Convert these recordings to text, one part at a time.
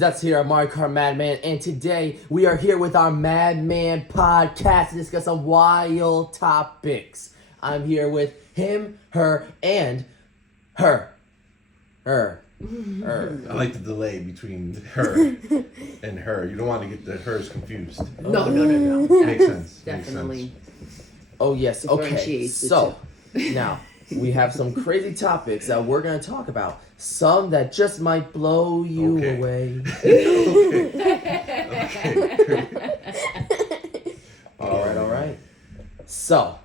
That's here at Mario Kart Madman, and today we are here with our MADMAN Podcast to discuss some wild topics. I'm here with him, her, and her. I like the delay between her and her. You don't want to get the hers confused. No. Makes sense. Definitely. Oh, yes. Okay. Differentiates the So, now we have some crazy topics that we're going to talk about. Some that just might blow you away. All right. So,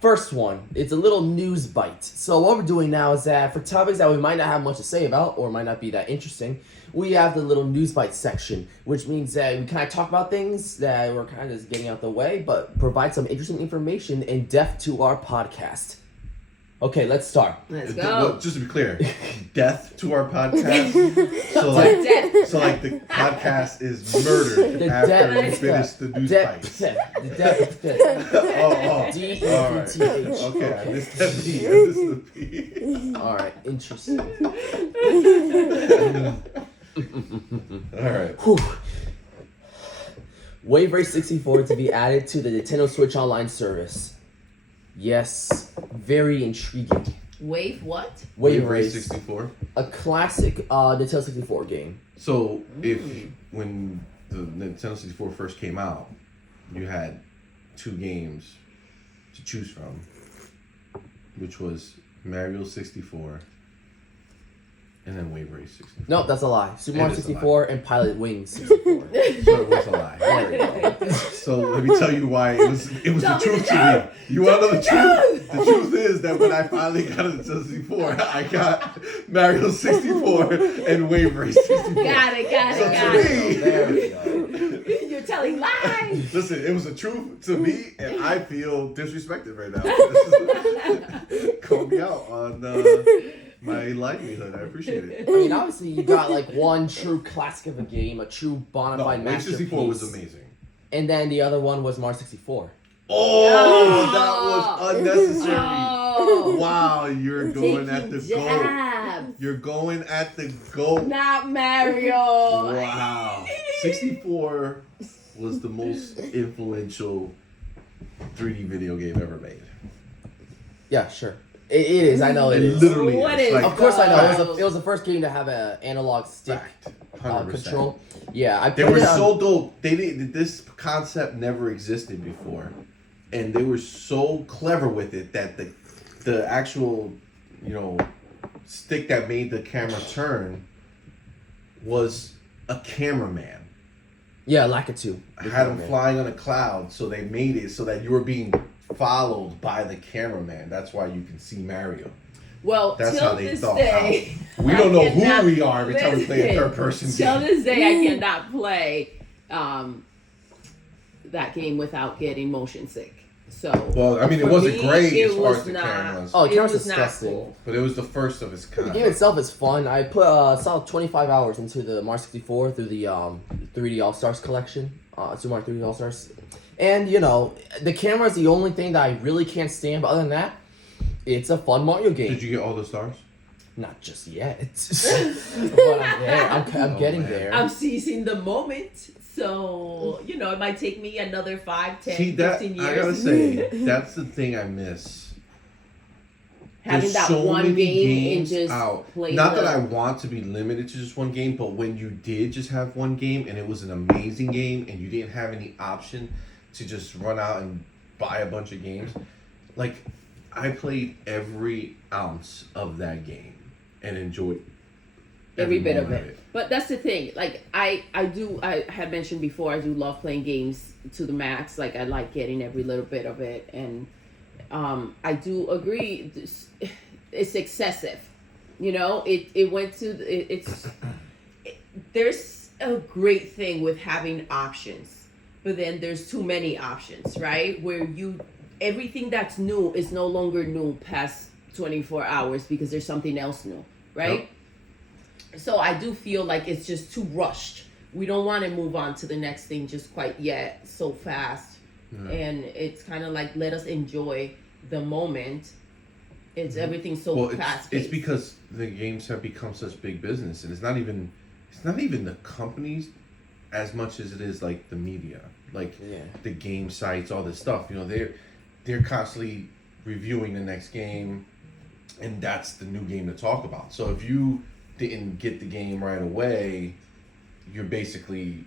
first one, it's a little news bite. So what we're doing now is that for topics that we might not have much to say about or might not be that interesting, we have the little news bite section, which means that we kind of talk about things that we're kind of just getting out the way, but provide some interesting information in depth to our podcast. Okay, let's start. Let's go. Well, just to be clear, death to our podcast. So like the podcast is murdered after we finish the news bites. The death. D-E-P-T-H. Okay, I missed that B. I missed the P. All right, interesting. All right. Whew. Wave Race 64 to be added to the Nintendo Switch Online service. Yes, very intriguing. Wave what? Wave Race 64. A classic Nintendo 64 game. So when the Nintendo 64 first came out, you had two games to choose from, which was Mario 64 and then Wave Race 64. No, that's a lie. Super Mario It is a 64 and Pilot Wings 64. So it was a lie. There we go. So let me tell you why it was the truth to me. You want to know the truth? The truth is that when I finally got into 64, I got Mario 64 and Wave Race 64. Got it. There we go. You're telling lies. Listen, it was the truth to me, and I feel disrespected right now. Call me out on my livelihood. I appreciate it. I mean, obviously, you got like one true classic of a game, a true bona fide Wave masterpiece. 64 was amazing. And then the other one was Mario 64. Oh, that was unnecessary. Oh. Wow, you're going at the goal. Jabs. You're going at the goal. Not Mario. Wow. 64 was the most influential 3D video game ever made. Yeah, sure. It is. I know it is. Literally What is. is Like, Of course, I know. Fact. It was the first game to have an analog stick fact. 100%. control. Yeah, I They played were it on- so dope. This concept never existed before, and they were so clever with it that the actual, stick that made the camera turn was a cameraman. Yeah, Lakitu. I had him flying on a cloud, so they made it so that you were being followed by the cameraman. That's why you can see Mario. Well, That's till how they this thought. day, We don't know who cannot- we are every time we play a third-person Till game. this day, I cannot play that game without getting motion sick. So, Well, I mean, it for wasn't me, great it as far was as the not- cameras, Oh, the it camera's was not disgusting. cool. but it was the first of its The kind. game itself is fun. I put solid 25 hours into the Mario 64 through the 3D All Stars collection, Super Mario 3D All Stars, and the camera is the only thing that I really can't stand. But other than that, it's a fun Mario game. Did you get all the stars? Not just yet, but I'm there. I'm getting man. there. I'm seizing the moment. So, it might take me another 5, 10, See, that 15 years. I gotta say, that's the thing I miss. Having There's that so one many game and games just out. play Not the- that I want to be limited to just one game, but when you did just have one game and it was an amazing game and you didn't have any option to just run out and buy a bunch of games, like I played every ounce of that game and enjoyed every bit of moment it. But that's the thing. Like I had mentioned before, I do love playing games to the max. Like I like getting every little bit of it, and I do agree. It's excessive. It went to there's a great thing with having options, but then there's too many options, right? Where everything that's new is no longer new past 24 hours because there's something else new, right? Yep. So I do feel like it's just too rushed. We don't want to move on to the next thing just quite yet so fast. Yeah. And it's kind of like, let us enjoy the moment. It's everything so Well, fast. it's because the games have become such big business, and it's not even it's not even the companies as much as it is like the media, like the game sites, all this stuff. You know, they're constantly reviewing the next game, and that's the new game to talk about. So if you didn't get the game right away, you're basically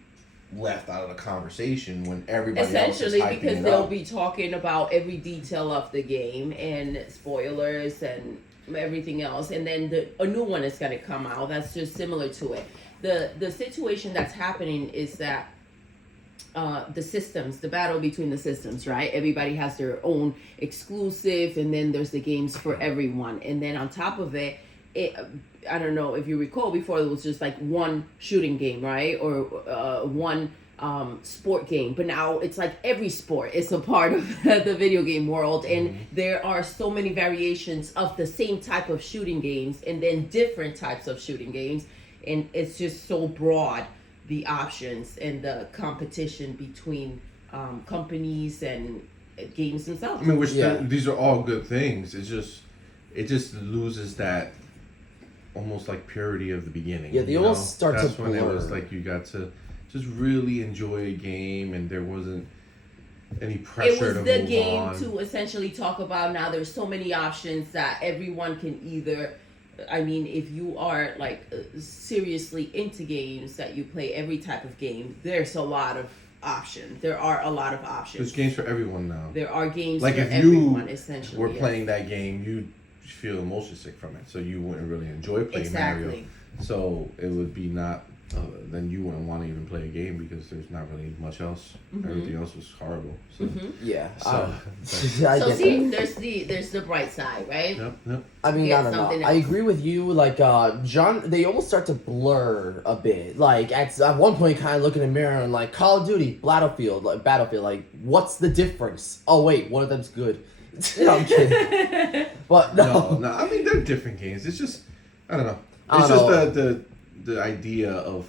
left out of the conversation when everybody else is hyping because it they'll up. be talking about every detail of the game and spoilers and everything else, and then a new one is going to come out that's just similar to it. The situation that's happening is that the battle between the systems, right? Everybody has their own exclusive, and then there's the games for everyone, and then on top of it, I don't know if you recall, before it was just like one shooting game, right? Or one sport game. But now it's like every sport is a part of the video game world. And there are so many variations of the same type of shooting games, and then different types of shooting games. And it's just so broad, the options and the competition between companies and games themselves. I mean, these are all good things. It just loses that almost like purity of the beginning. Yeah, they almost start That's to when it blur. was like you got to just really enjoy a game, and there wasn't any pressure to move on. It was the game to essentially talk about. Now there's so many options that everyone can either. I mean, if you are like seriously into games, that you play every type of game, there's a lot of options. There are a lot of options. There's games for everyone now. There are games like for if everyone, you essentially. were playing that game, you'd feel motion sick from it, so you wouldn't really enjoy playing Mario. So it would be not. Then you wouldn't want to even play a game because there's not really much else. Everything else was horrible. So, Yeah. So, So see, there's the bright side, right? Yep. I mean, Yeah, I don't know. something I else. agree with you. Like, John, they almost start to blur a bit. Like, at one point, kind of look in the mirror and like, Call of Duty, Battlefield. Like, what's the difference? Oh wait, one of them's good. No, I'm kidding. But no. No. I mean, they're different games. It's just, I don't know. I It's don't just the idea of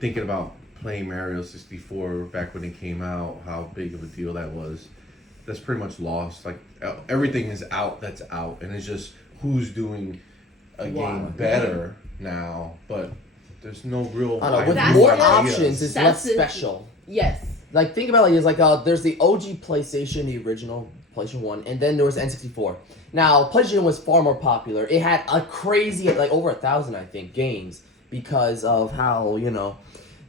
thinking about playing Mario 64 back when it came out, how big of a deal that was. That's pretty much lost. Like, everything is out that's out, and it's just who's doing a game better now, but there's no real... I don't know. With That's more the- options, it's less that's the- special. Yes. Like, think about it, it's like, there's the OG PlayStation, the original PlayStation 1, and then there was N64. Now, PlayStation was far more popular. It had a crazy, like, over 1,000, I think, games, because of how,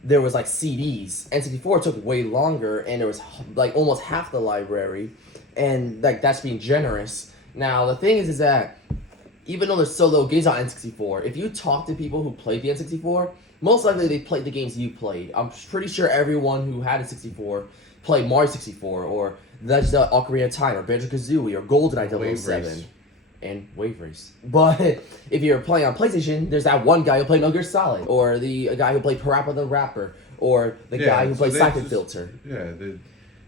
there was, like, CDs. N64 took way longer, and there was, like, almost half the library, and, like, that's being generous. Now, the thing is that, even though there's so little games on N64, if you talk to people who played the N64, most likely they played the games you played. I'm pretty sure everyone who had a 64 played Mario 64, or Legend of Ocarina of Time, or Banjo-Kazooie, or GoldenEye Wave 007, Race. and Wave Race. But if you're playing on PlayStation, there's that one guy who played Metal Gear Solid, or the guy who played Parappa the Rapper, or the guy who played Siphon Filter. Yeah,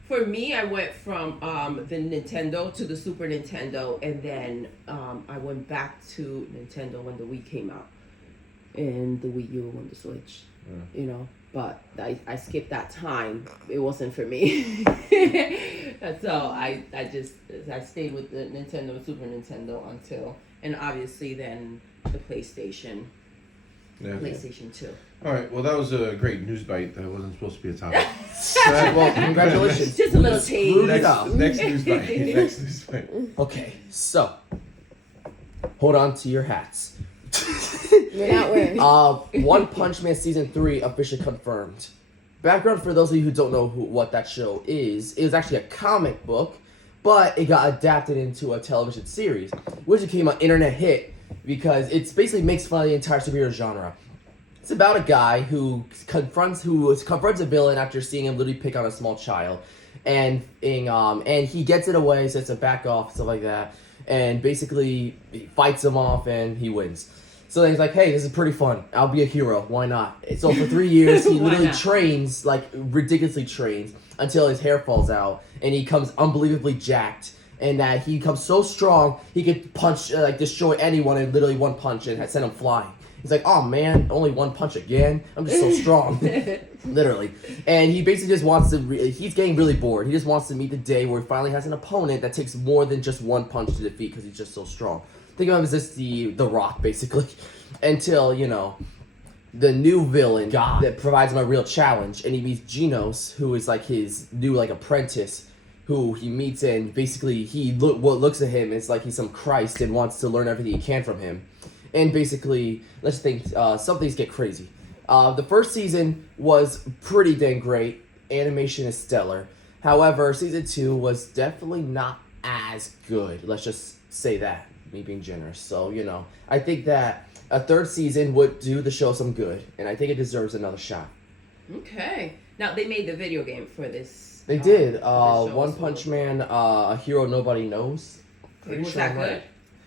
For me, I went from the Nintendo to the Super Nintendo, and then I went back to Nintendo when the Wii came out, and the Wii U when the Switch, But I skipped that time. It wasn't for me. So I stayed with the Nintendo, Super Nintendo until, and obviously then the PlayStation 2. All right, well, that was a great news bite that wasn't supposed to be a topic. Well, congratulations. Just a little taste. Screwed it up. Next news bite. Next news bite. Okay, so, hold on to your hats. You're not wearing. One Punch Man Season 3 officially confirmed. Background for those of you who don't know what that show is, it was actually a comic book, but it got adapted into a television series, which became an internet hit because it basically makes fun of the entire superhero genre. It's about a guy who confronts a villain after seeing him literally pick on a small child, and he gets it away, says to back off, stuff like that, and basically he fights him off and he wins. So then he's like, hey, this is pretty fun. I'll be a hero. Why not? So for 3 years, he Why literally not? trains, like ridiculously trains, until his hair falls out and he becomes unbelievably jacked. And that he becomes so strong, he could punch, destroy anyone in literally one punch and send him flying. He's like, oh man, only one punch again? I'm just so strong. Literally. And he basically just wants to, he's getting really bored. He just wants to meet the day where he finally has an opponent that takes more than just one punch to defeat because he's just so strong. Think of him as just the Rock, basically. Until, the new villain that provides him a real challenge, and he meets Genos, who is like his new like apprentice, who he meets, and basically what looks at him is like he's some Christ and wants to learn everything he can from him. And basically, let's think, some things get crazy. The first season was pretty dang great. Animation is stellar. However, season 2 was definitely not as good. Let's just say that, me being generous. So, I think that a third season would do the show some good, and I think it deserves another shot. Okay. Now, they made the video game for this. They did. For this show, One Punch Man, A Hero Nobody Knows. Okay, was that good?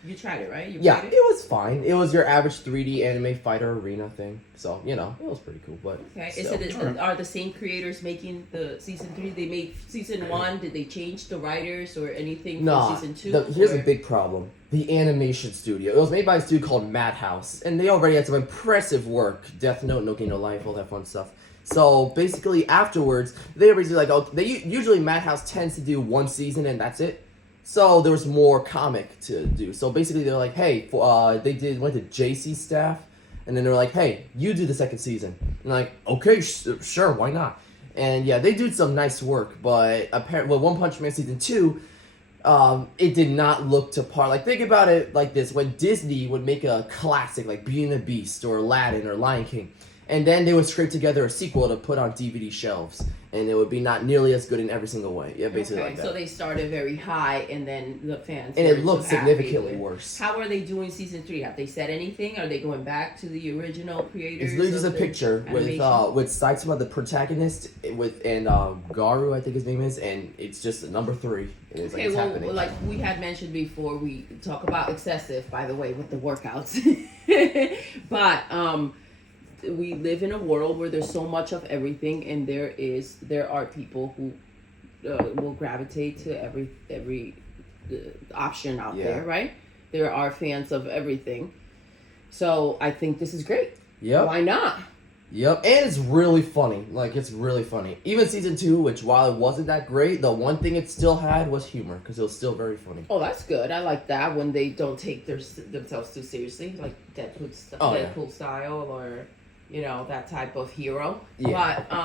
You tried it, right? Yeah, it was fine. It was your average 3D anime fighter arena thing. So, it was pretty cool. But okay, are the same creators making the season 3? They made season 1. Did they change the writers or anything for season 2? Here's a big problem. The animation studio. It was made by a studio called Madhouse, and they already had some impressive work. Death Note, No Game No Life, all that fun stuff. So basically, afterwards, they were basically like, usually Madhouse tends to do one season and that's it. So there was more comic to do. So basically, they're like, hey, went to JC staff, and then they were like, hey, you do the second season. And like, okay, sure, why not? And yeah, they did some nice work, but apparently, One Punch Man season 2, it did not look to par. Like, think about it like this: when Disney would make a classic like Beauty and the Beast or Aladdin or Lion King, and then they would scrape together a sequel to put on DVD shelves, and it would be not nearly as good in every single way. Yeah, basically like that. So they started very high, and then the fans. And it looked significantly worse. How are they doing season 3? Have they said anything? Are they going back to the original creators? It's literally just a picture with Saitama, the protagonist, and Garu, I think his name is, and it's just number 3. It's happening. Like we had mentioned before, we talk about excessive, by the way, with the workouts, but we live in a world where there's so much of everything, and there are people who will gravitate to every option out there, right? There are fans of everything, so I think this is great. Yep. Why not? Yep, and it's really funny. Like, it's really funny. Even season 2, which while it wasn't that great, the one thing it still had was humor, because it was still very funny. Oh, that's good. I like that when they don't take themselves too seriously, like Deadpool style, or that type of hero. Yeah. But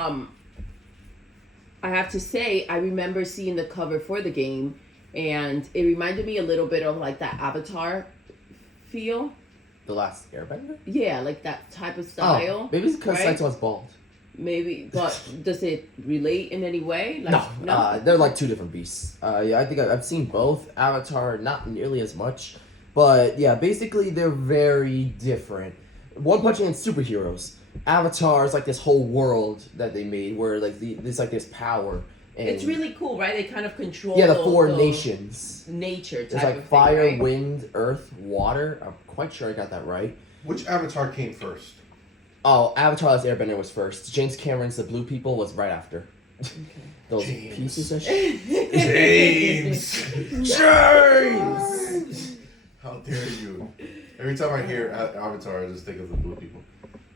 I have to say, I remember seeing the cover for the game, and it reminded me a little bit of like that Avatar feel. The Last Airbender? Yeah, like that type of style. Oh, maybe it's because Saitama's bald. Maybe, but does it relate in any way? No. They're like two different beasts. I think I've seen both. Avatar, not nearly as much. But yeah, basically they're very different. One Punch Man's superheroes. Avatar is like this whole world that they made where like there's like this power. And it's really cool, right? They kind of control the 4 nations. Nature type There's like of thing, fire, right? wind, earth, water. I'm quite sure I got that right. Which Avatar came first? Oh, Avatar Last Airbender was first. James Cameron's The Blue People was right after. Okay. Those pieces of shit. James! James! How dare you? Every time I hear Avatar, I just think of The Blue People.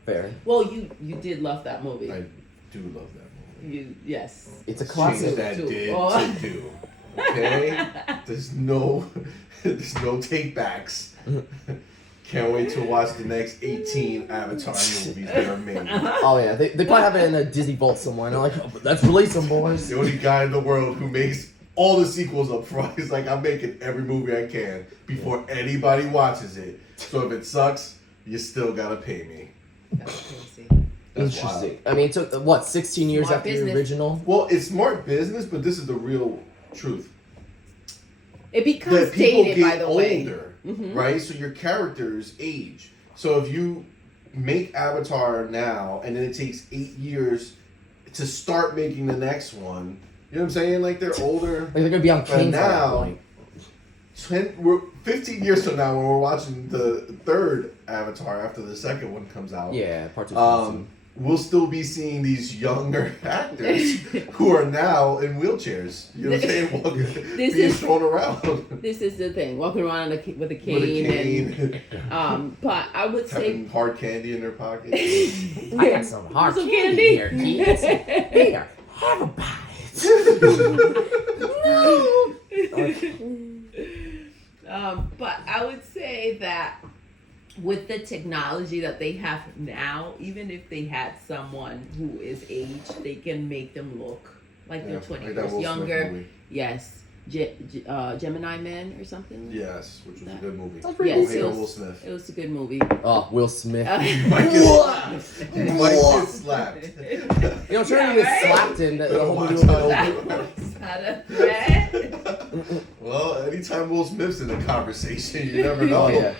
Fair. Well, you did love that movie. I do love that movie. Yes. It's a classic. That did to do. Okay? There's no take backs. Can't wait to watch the next 18 Avatar movies that are made. Oh yeah, they probably have it in a Disney vault somewhere. And they're like, oh, let's release them, boys. The only guy in the world who makes all the sequels up front. He's like, I'm making every movie I can before anybody watches it. So if it sucks, you still gotta pay me. That's crazy. That's Interesting. wild. I mean, it took 16 years Smart after business. the original. Well, it's smart business, but this is the real truth. It becomes That people dated, get by the way. older, right? So your characters age. So if you make Avatar now, and then it takes 8 years to start making the next one, you know what I'm saying? Like they're older. Like they're gonna be on King's at that now, point. 15 years from now, when we're watching the third Avatar after the second one comes out, Yeah, part 2. we'll still be seeing these younger actors who are now in wheelchairs. You know what I'm saying? Being thrown around. This is the thing, walking around with a cane. And but I would say having hard candy in their pocket. I got some hard Some candy candy. here, kids. Here, have a bite. but I would say that with the technology that they have now, even if they had someone who is aged, they can make them look like they're 20 like that years Will Smith younger. movie. Yes. Gemini Man or something. Yes, which was a good movie. That's pretty Yes, cool. it Hater was, Will Smith. it was a good movie. Oh, Will Smith. Mike gets slapped. You know, trying Yeah, to get right? slapped in the whole movie was Watch not it. over. Is that a threat? Well, anytime Will Smith's in the conversation, you never know. Oh yeah.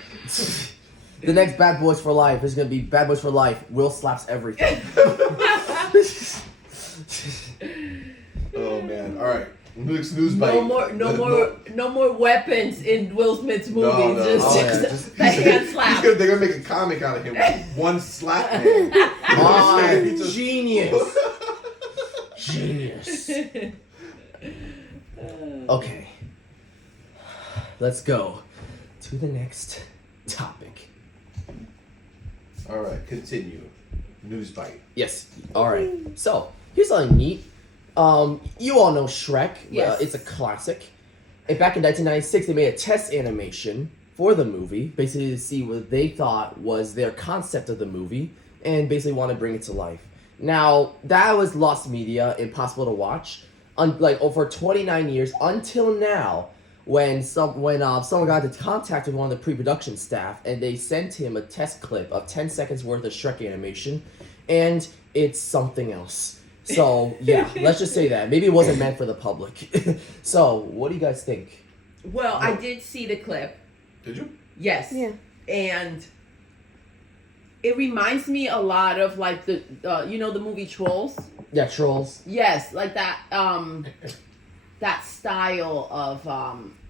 The next Bad Boys for Life is gonna be Bad Boys for Life. Will slaps everything. Oh man! All right, next news bite. No more weapons in Will Smith's movies. No. Just, Oh, yeah, just just- the hand slap. They're gonna make a comic out of him. One slap man. Ah, He just- genius. Genius. Okay. Let's go to the next topic. All right, continue. News bite. Yes. All right. So here's something neat. You all know Shrek. Yes. It's a classic. And back in 1996, they made a test animation for the movie, basically to see what they thought was their concept of the movie, and basically want to bring it to life. Now that was lost media, impossible to watch, over 29 years until now, when someone got into contact with one of the pre-production staff, and they sent him a test clip of 10 seconds worth of Shrek animation, and it's something else. So yeah, let's just say that maybe it wasn't meant for the public. So what do you guys think? Well, I did see the clip. Did you? Yes. Yeah. And it reminds me a lot of like the the movie Trolls. Yeah, Trolls. Yes, like that that style of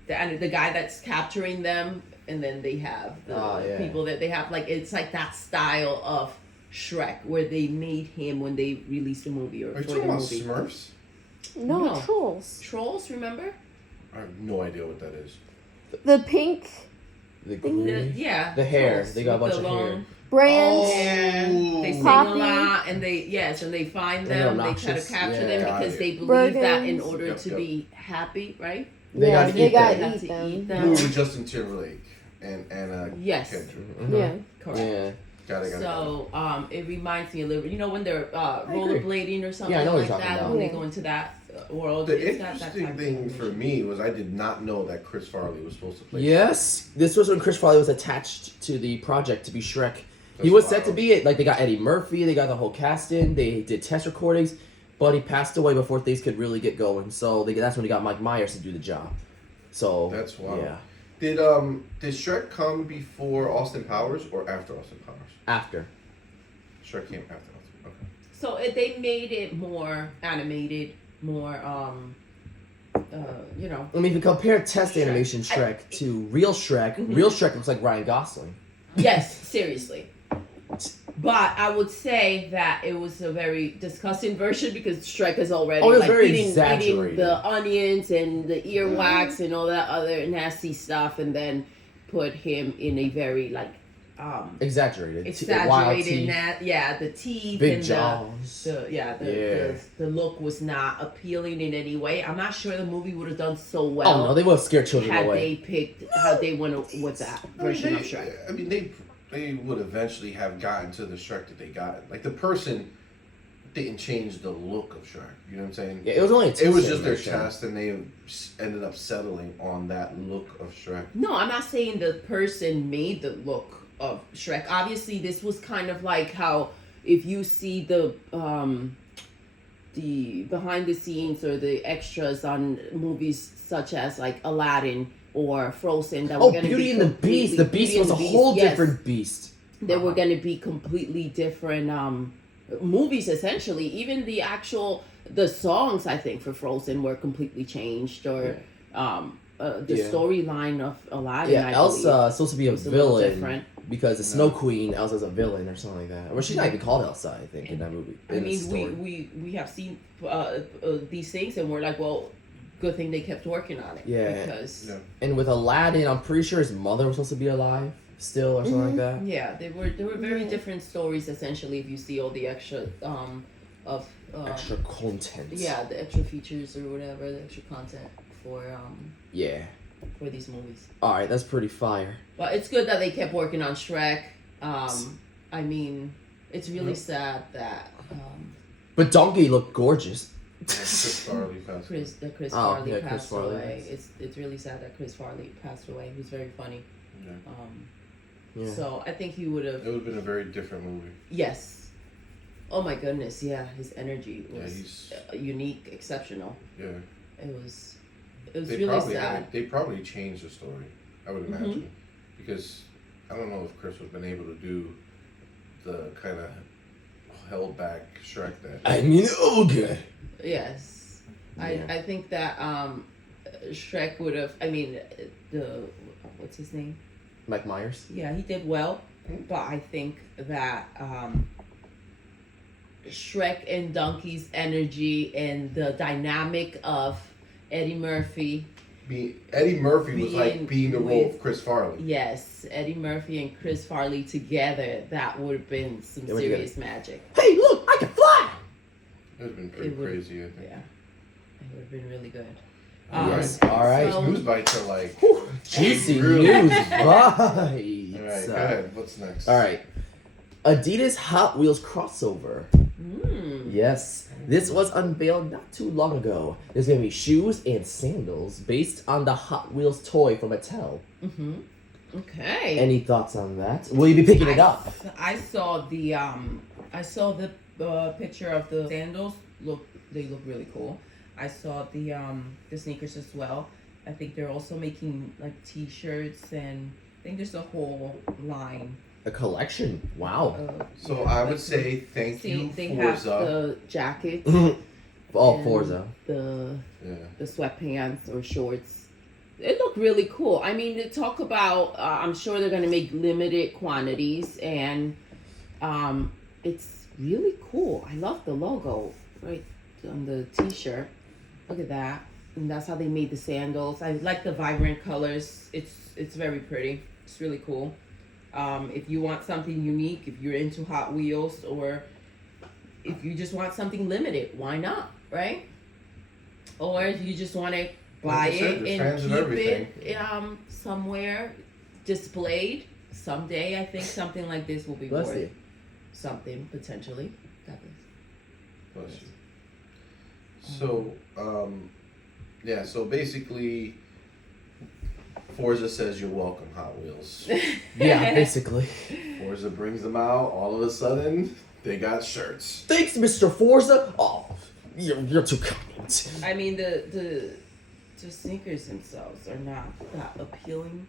the guy that's capturing them, and then they have the people that they have, like it's like that style of Shrek where they made him when they released the movie or Are you for talking the about movie. Smurfs? No, No. Trolls. Trolls, remember? I have no idea what that is. The pink The The, green. yeah. The hair. Trolls They got a with bunch the of hair. long branch. hair. They sing Poppy. a lot, and they find They're them. They try to obnoxious. capture Yeah. them Got because it. they believe that in Burdens. order Yep, to yep. be happy, right? They Yeah, gotta they eat gotta them. Have eat to them. eat Movie them. with Justin Timberlake and Anna Yes. Kendrick. Mhm. Yeah. Correct. Yeah. Got it. So it reminds me a little. You know when they're rollerblading or something Yeah, I know what like you're talking that. about. When they Yeah. go into that world, The it's got that interesting type of thing for animation. me was I did not know that Chris Farley was supposed to play. Yes, this was when Chris Farley was attached to the project to be Shrek. He That's was set to wild. be it. Like they got Eddie Murphy, they got the whole cast in. They did test recordings, but he passed away before things could really get going. So that's when they got Mike Myers to do the job. So That's wild. Yeah, Did Shrek come before Austin Powers or after Austin Powers? after. Shrek came after Austin. Okay. So they made it more animated, more you know. I mean, if you compare test Shrek. animation Shrek to real Shrek, Mhm. real Shrek looks like Ryan Gosling. Yes, seriously. But I would say that it was a very disgusting version because Shrek is already Oh, it was like very eating exaggerated. the onions and the earwax and all that other nasty stuff, and then put him in a very like Exaggerated. Wild exaggerated teeth, the teeth big and jaws. the look was not appealing in any way. I'm not sure the movie would have done so well. Oh no, they would have scared children had away. they picked how they went with that version of Shrek. I mean, they would eventually have gotten to the Shrek that they got. Like the person didn't change the look of Shrek. You know what I'm saying? Yeah, it was only a It was test just their animation. chest, and they ended up settling on that look of Shrek. No, I'm not saying the person made the look of Shrek. Obviously, this was kind of like how if you see the behind the scenes or the extras on movies such as like Aladdin or Frozen that Oh, were going to be Beauty and the Beast. The Beast was a whole different beast. They were going to be completely different movies essentially. Even the songs I think for Frozen were completely changed, or the Yeah. storyline of Aladdin. Yeah, I Elsa is supposed to be a was a little villain different. because the Snow Queen, Elsa's a villain or something like that. Or she's not even called Elsa, I think, in that movie. I in the mean, story. we have seen these things, and we're like, well, good thing they kept working on it. Yeah. Because Yeah. And with Aladdin, I'm pretty sure his mother was supposed to be alive still or something like that. yeah, they were very different stories essentially. If you see all the extra of Extra content. yeah, the extra features or whatever, the extra content for Yeah. for these movies. All right, that's pretty fire. But it's good that they kept working on Shrek. I mean, it's really sad that But Donkey looked gorgeous. Chris Farley passed away. Chris Oh, Farley yeah, Chris passed Farley, away. yes. It's really sad that Chris Farley passed away. He was very funny. Yeah. Yeah. So I think he would have. It would have been a very different movie. Yes. Oh my goodness! Yeah, his energy Yeah, was he's unique, exceptional. yeah. It was really sad. They probably changed the story. I would imagine, because I don't know if Chris would have been able to do the kind of held back Shrek that. I mean, oh, good. Yes, Yeah. I think that Shrek would have. I mean, the what's his name? Mike Myers. Yeah, he did well, but I think that Shrek and Donkey's energy and the dynamic of Eddie Murphy. Eddie Murphy was like being the role with- of Chris Farley. Yes, Eddie Murphy and Chris Farley together, that would have been some They were serious magic. Hey, look, I can fly. It would have been pretty It would- crazy, I think. Yeah, it would have been really good. Yes, all right. so- News bites are like. Juicy Really? news bites. All right, go ahead. What's next? All right. Adidas Hot Wheels crossover. Yes, this was unveiled not too long ago. There's gonna be shoes and sandals based on the Hot Wheels toy from Mattel. Okay. Any thoughts on that? Will you be picking it up? I saw the picture of the sandals. They look really cool. I saw the sneakers as well. I think they're also making like T-shirts, and I think there's a whole line. A collection. Wow. So Yeah, I like would say thank you, they have Forza. the jackets, Oh, and Forza. the Yeah. sweatpants or shorts. It looked really cool. I mean, to talk about, I'm sure they're gonna make limited quantities, and it's really cool. I love the logo right on the T-shirt. Look at that, and that's how they made the sandals. I like the vibrant colors. It's very pretty. It's really cool. If you want something unique, if you're into Hot Wheels, or if you just want something limited, why not, right? Or if you just want to buy Like I said, it there's and fans of keep everything. it somewhere displayed. Someday, I think something like this will be Bless worth you. something potentially. God bless. Bless you. So, yeah, so basically, Forza says you're welcome, Hot Wheels. Yeah, basically. Forza brings them out, all of a sudden, they got shirts. Thanks, Mr. Forza. Oh, you're too kind. I mean, the sneakers themselves are not that appealing.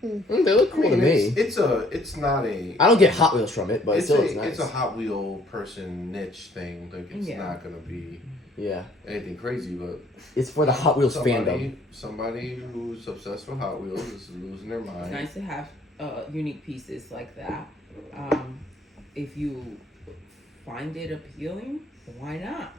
They look cool to me. It's not a. I don't get Hot Wheels from it, but it It's still a, looks nice. it's a Hot Wheel person niche thing. Like it's Yeah. not gonna be Yeah, anything crazy, but it's for the Hot Wheels fandom. somebody who's obsessed with Hot Wheels is losing their It's mind. nice to have unique pieces like that. If you find it appealing, why not?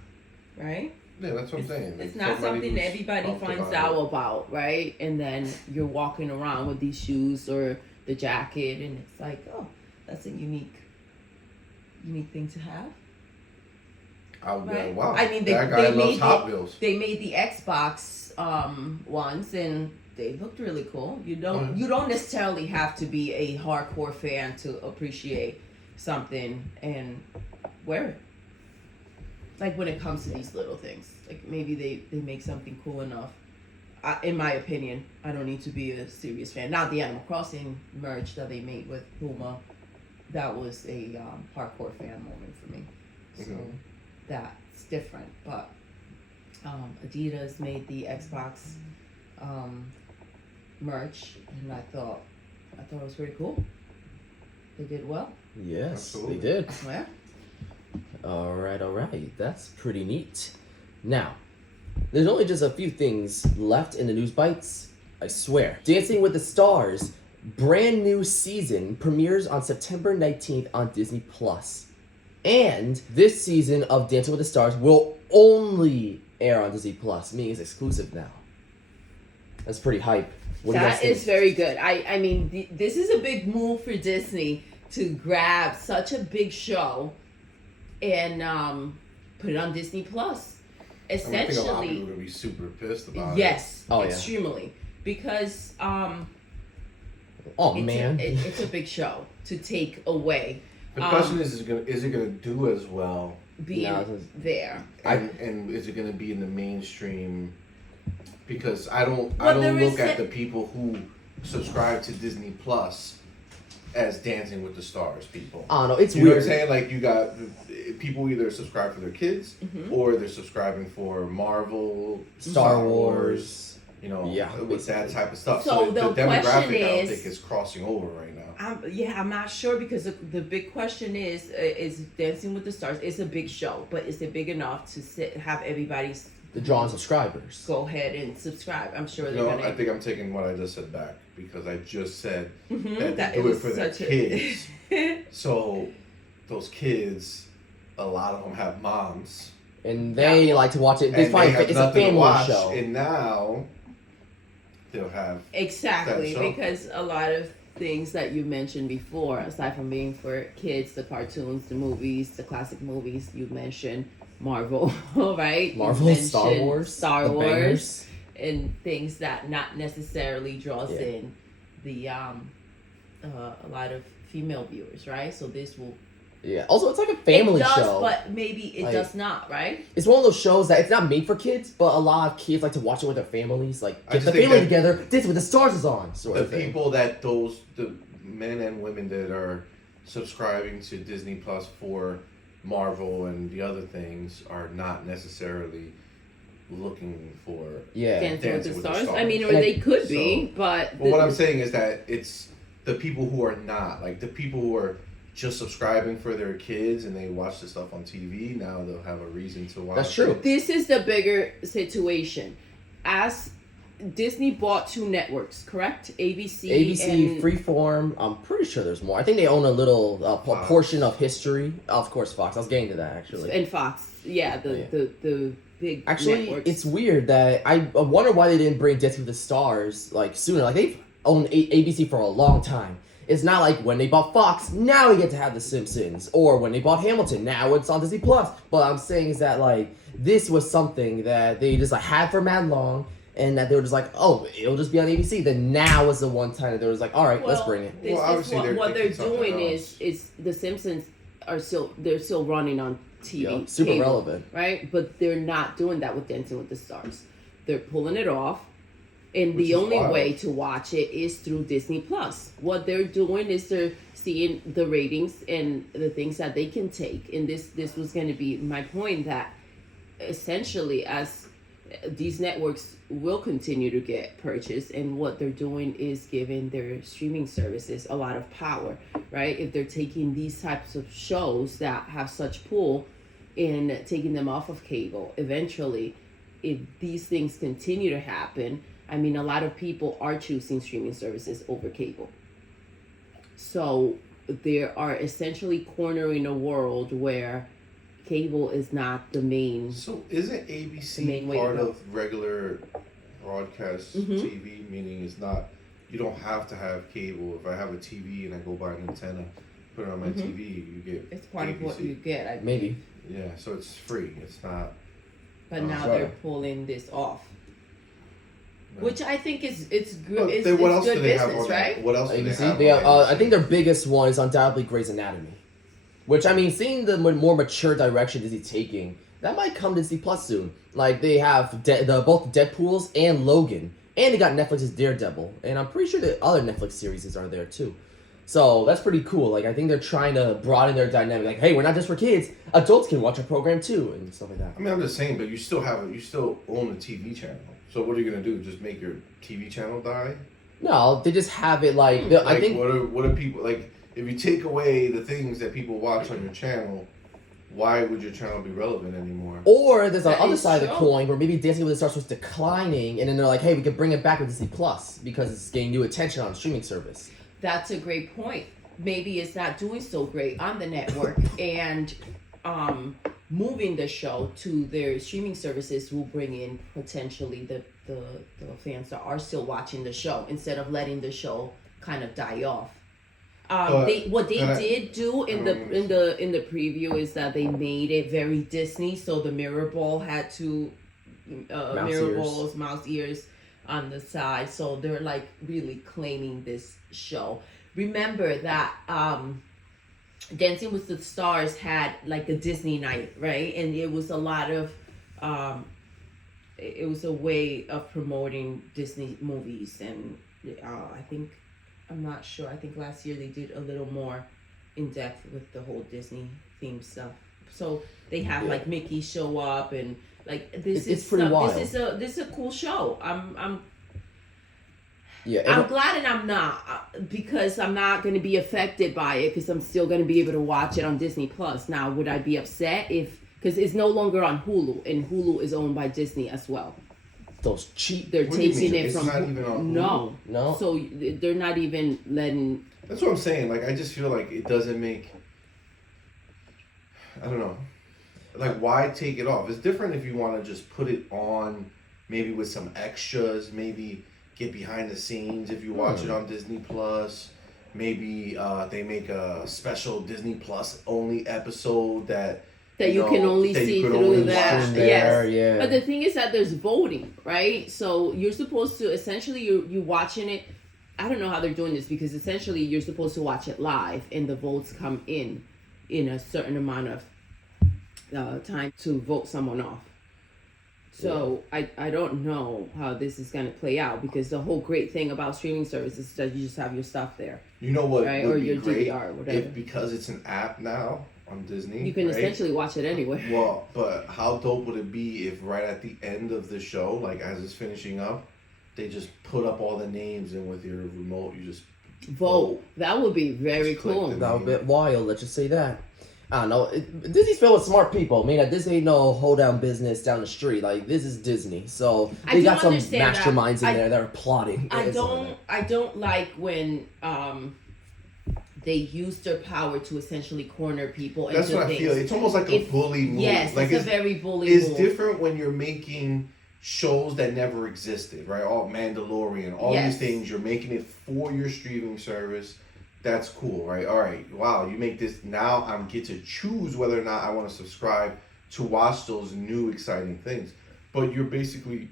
Right? Yeah, that's what I'm saying. It's Like, not somebody something who's everybody pumped finds about out it. about, right? And then you're walking around with these shoes or the jacket, and it's like, oh, that's a unique thing to have. I would be Right? like, wow. I mean, that guy they loves made Hot Wheels. They made the Xbox ones, and they looked really cool. You don't necessarily have to be a hardcore fan to appreciate something and wear it. Like when it comes to these little things, like maybe they make something cool enough. In my opinion, I don't need to be a serious fan. Not the Animal Crossing merch that they made with Puma. That was a hardcore fan moment for me. So that's different. But Adidas made the Xbox merch, and I thought it was pretty cool. They did well. Yes, Absolutely. they did. Yeah. All right. That's pretty neat. Now, there's only just a few things left in the news bites. I swear. Dancing with the Stars, brand new season premieres on September 19th on Disney Plus. And this season of Dancing with the Stars will only air on Disney Plus, meaning it's exclusive now. That's pretty hype. What do you guys That think? is very good. I mean, this is a big move for Disney to grab such a big show and put it on Disney Plus. I think a lot of people Essentially, are gonna be super pissed about yes, Oh, yeah. extremely. because Oh it's man. it's a big show to take away. The question is it gonna do as well? Being No, it's- there. And is it going to be in the mainstream? Because I don't Well, there look is at a- the people who subscribe to Disney Plus as Dancing with the Stars people. I don't know. It's You know what weird. I'm saying? Like you got people either subscribe for their kids or they're subscribing for Marvel, Star Wars. You know, Yeah, with that type of stuff. So So, the the demographic question I don't is- think is crossing over right now. I'm not sure because the big question is Dancing with the Stars. It's a big show, but is it big enough to have everybody's The drawn subscribers. go ahead and subscribe? I'm sure they're No, gonna. I think I'm taking what I just said back because I just said that that it they do it was for their such a- kids. So those kids, a lot of them have moms. And they like to watch it. They And find they have it's a nothing to family watch, show. and now they'll have Exactly, that show. because a lot of things that you mentioned before, aside from being for kids, the cartoons, the movies, the classic movies, you mentioned Marvel, right? You Marvel, Star mentioned Wars, Star the Wars, bangers. and things that not necessarily draws Yeah. in the a lot of female viewers, right? So this will Yeah. Also, it's like a family it does, show. but maybe it Like- does not, right? It's one of those shows that it's not made for kids, but a lot of kids like to watch it with their families. Like, I get just the think family that- together. This with the stars is on. Sort the of thing. people that the men and women that are subscribing to Disney Plus for Marvel and the other things are not necessarily looking for. Yeah. Dancing with the Dancing with the Stars. I Stars. mean, or And they could be, but Well, what I'm saying is that it's the people who are not, like the people who are just subscribing for their kids and they watch the stuff on TV, now they'll have a reason to watch That's true. it. this is the bigger situation. As Disney bought two networks, correct? ABC, ABC, and Freeform. I'm pretty sure there's more. I think they own a little Fox. portion of history. Of course, Fox. I was getting to that actually. and Fox. Yeah, the big Actually, networks. it's weird that I wonder why they didn't bring Dancing with the Stars like sooner. Like they've owned ABC for a long time. It's not like when they bought Fox, now we get to have The Simpsons, or when they bought Hamilton, now it's on Disney Plus. But I'm saying is that like this was something that they just like had for mad long, and that they were just like, oh, it'll just be on ABC. Then now was the one time that they was like, all right, let's bring it. This Well, is obviously what they're they're thinking something doing else. is the Simpsons are still running on TV, Yeah, super cable, relevant. right? But they're not doing that with Dancing with the Stars. They're pulling it off. And Which the is only wild. way to watch it is through Disney Plus. What they're doing is they're seeing the ratings and the things that they can take. And this was going to be my point, that essentially as these networks will continue to get purchased, and what they're doing is giving their streaming services a lot of power, right? If they're taking these types of shows that have such pull and taking them off of cable, eventually, if these things continue to happen, I mean, a lot of people are choosing streaming services over cable. So they are essentially cornering a world where cable is not the main. So isn't The main ABC way to part go. of regular broadcast Mhm. TV? Meaning it's not, you don't have to have cable. If I have a TV and I go buy an antenna, put it on my Mhm. TV, you get It's part of what ABC. you get. Maybe. Yeah, so it's free. It's not. But now Right. they're pulling this off, No. which I think it's good. But It's, then what it's else good do they have business, on right? that? What else do they ABC. have They, on I ABC? think their biggest one is undoubtedly Grey's Anatomy, which I mean, seeing the more mature direction Disney taking, that might come to Disney Plus soon. Like they have both Deadpool's and Logan, and they got Netflix's Daredevil, and I'm pretty sure the other Netflix series are there too. So that's pretty cool. Like I think they're trying to broaden their dynamic. Like, hey, we're not just for kids; adults can watch our program too, and stuff like that. I mean, I'm just saying, but you still own a TV channel. So what are you gonna do? Just make your TV channel die? No, they just have it like, Like, I think. what are people like? If you take away the things that people watch on your channel, why would your channel be relevant anymore? Or there's the That other is side of the true. coin where maybe Dancing with the Stars was declining, and then they're like, hey, we can bring it back with Disney Plus because it's getting new attention on streaming service. That's a great point. Maybe it's not doing so great on the network, and moving the show to their streaming services will bring in potentially the fans that are still watching the show instead of letting the show kind of die off. But- What they and I- did do in the preview is that they made it very Disney. So the mirror ball had two Mouse mirror ears. balls, mouse ears. on the side. So they're like really claiming this show. Remember that Dancing with the Stars had like a Disney night, right? And it was a lot of it was a way of promoting Disney movies. And I'm not sure, I think last year they did a little more in depth with the whole Disney theme stuff. So they have like Mickey show up, and like It's pretty wild. This is a cool show. I'm Yeah, glad and I'm not, because I'm not going to be affected by it, because I'm still going to be able to watch it on Disney Plus. Now, would I be upset because it's no longer on Hulu, and Hulu is owned by Disney as well. those cheap. They're What do you taking mean? it It's from not even on no, No? So they're not even letting. That's what I'm saying. Like, I just feel like it doesn't make. I don't know. Like, why take it off? It's different if you want to just put it on, maybe with some extras, maybe get behind the scenes if you watch it on Disney Plus. Maybe they make a special Disney Plus only episode that You can only that you see could through only that. watch there, Yes. yeah. But the thing is that there's voting, right? So you're supposed to essentially you watching it. I don't know how they're doing this, because essentially you're supposed to watch it live, and the votes come in a certain amount of time to vote someone off. So I don't know how this is gonna play out, because the whole great thing about streaming services is that you just have your stuff there. You know what Right, would or be your great DVR or whatever. if, because it's an app now on Disney. You can right? essentially watch it anyway. Well, but how dope would it be if right at the end of the show, like as it's finishing up, they just put up all the names, and with your remote you just Vote. That would be very Just click cool. them. That would be wild, let's just say that. I don't know. Disney's filled with smart people. I mean, this ain't no hold down business down the street. Like, this is Disney. So I they do got some understand that. masterminds in there that are plotting. I don't like when they use their power to essentially corner people. That's into what I things. feel. It's almost like a bully move. Yes, like it's a very bully It's move. different when you're making shows that never existed, right? All Mandalorian, all Yes. these things. You're making it for your streaming service. That's cool, right? All right, wow, you make this, now I get to choose whether or not I want to subscribe to watch those new exciting things. But you're basically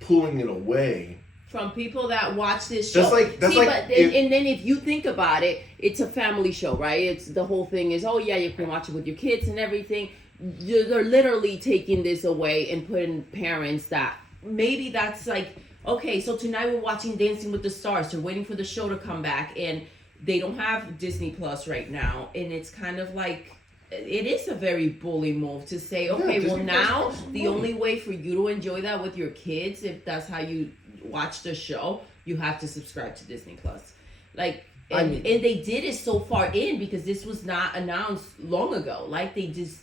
pulling it away. From people that watch this show. That's See, like but if- and then if you think about it, it's a family show, right? It's the whole thing is, oh yeah, you can watch it with your kids and everything. They're literally taking this away and putting parents that maybe that's like, okay, so tonight we're watching Dancing with the Stars. They're waiting for the show to come back, and they don't have Disney Plus right now, and it's kind of like, it is a very bully move to say, okay, well Disney now Plus is the bully. only way for you to enjoy that with your kids, if that's how you watch the show, you have to subscribe to Disney Plus. Like, and they did it so far in, because this was not announced long ago. Like, they just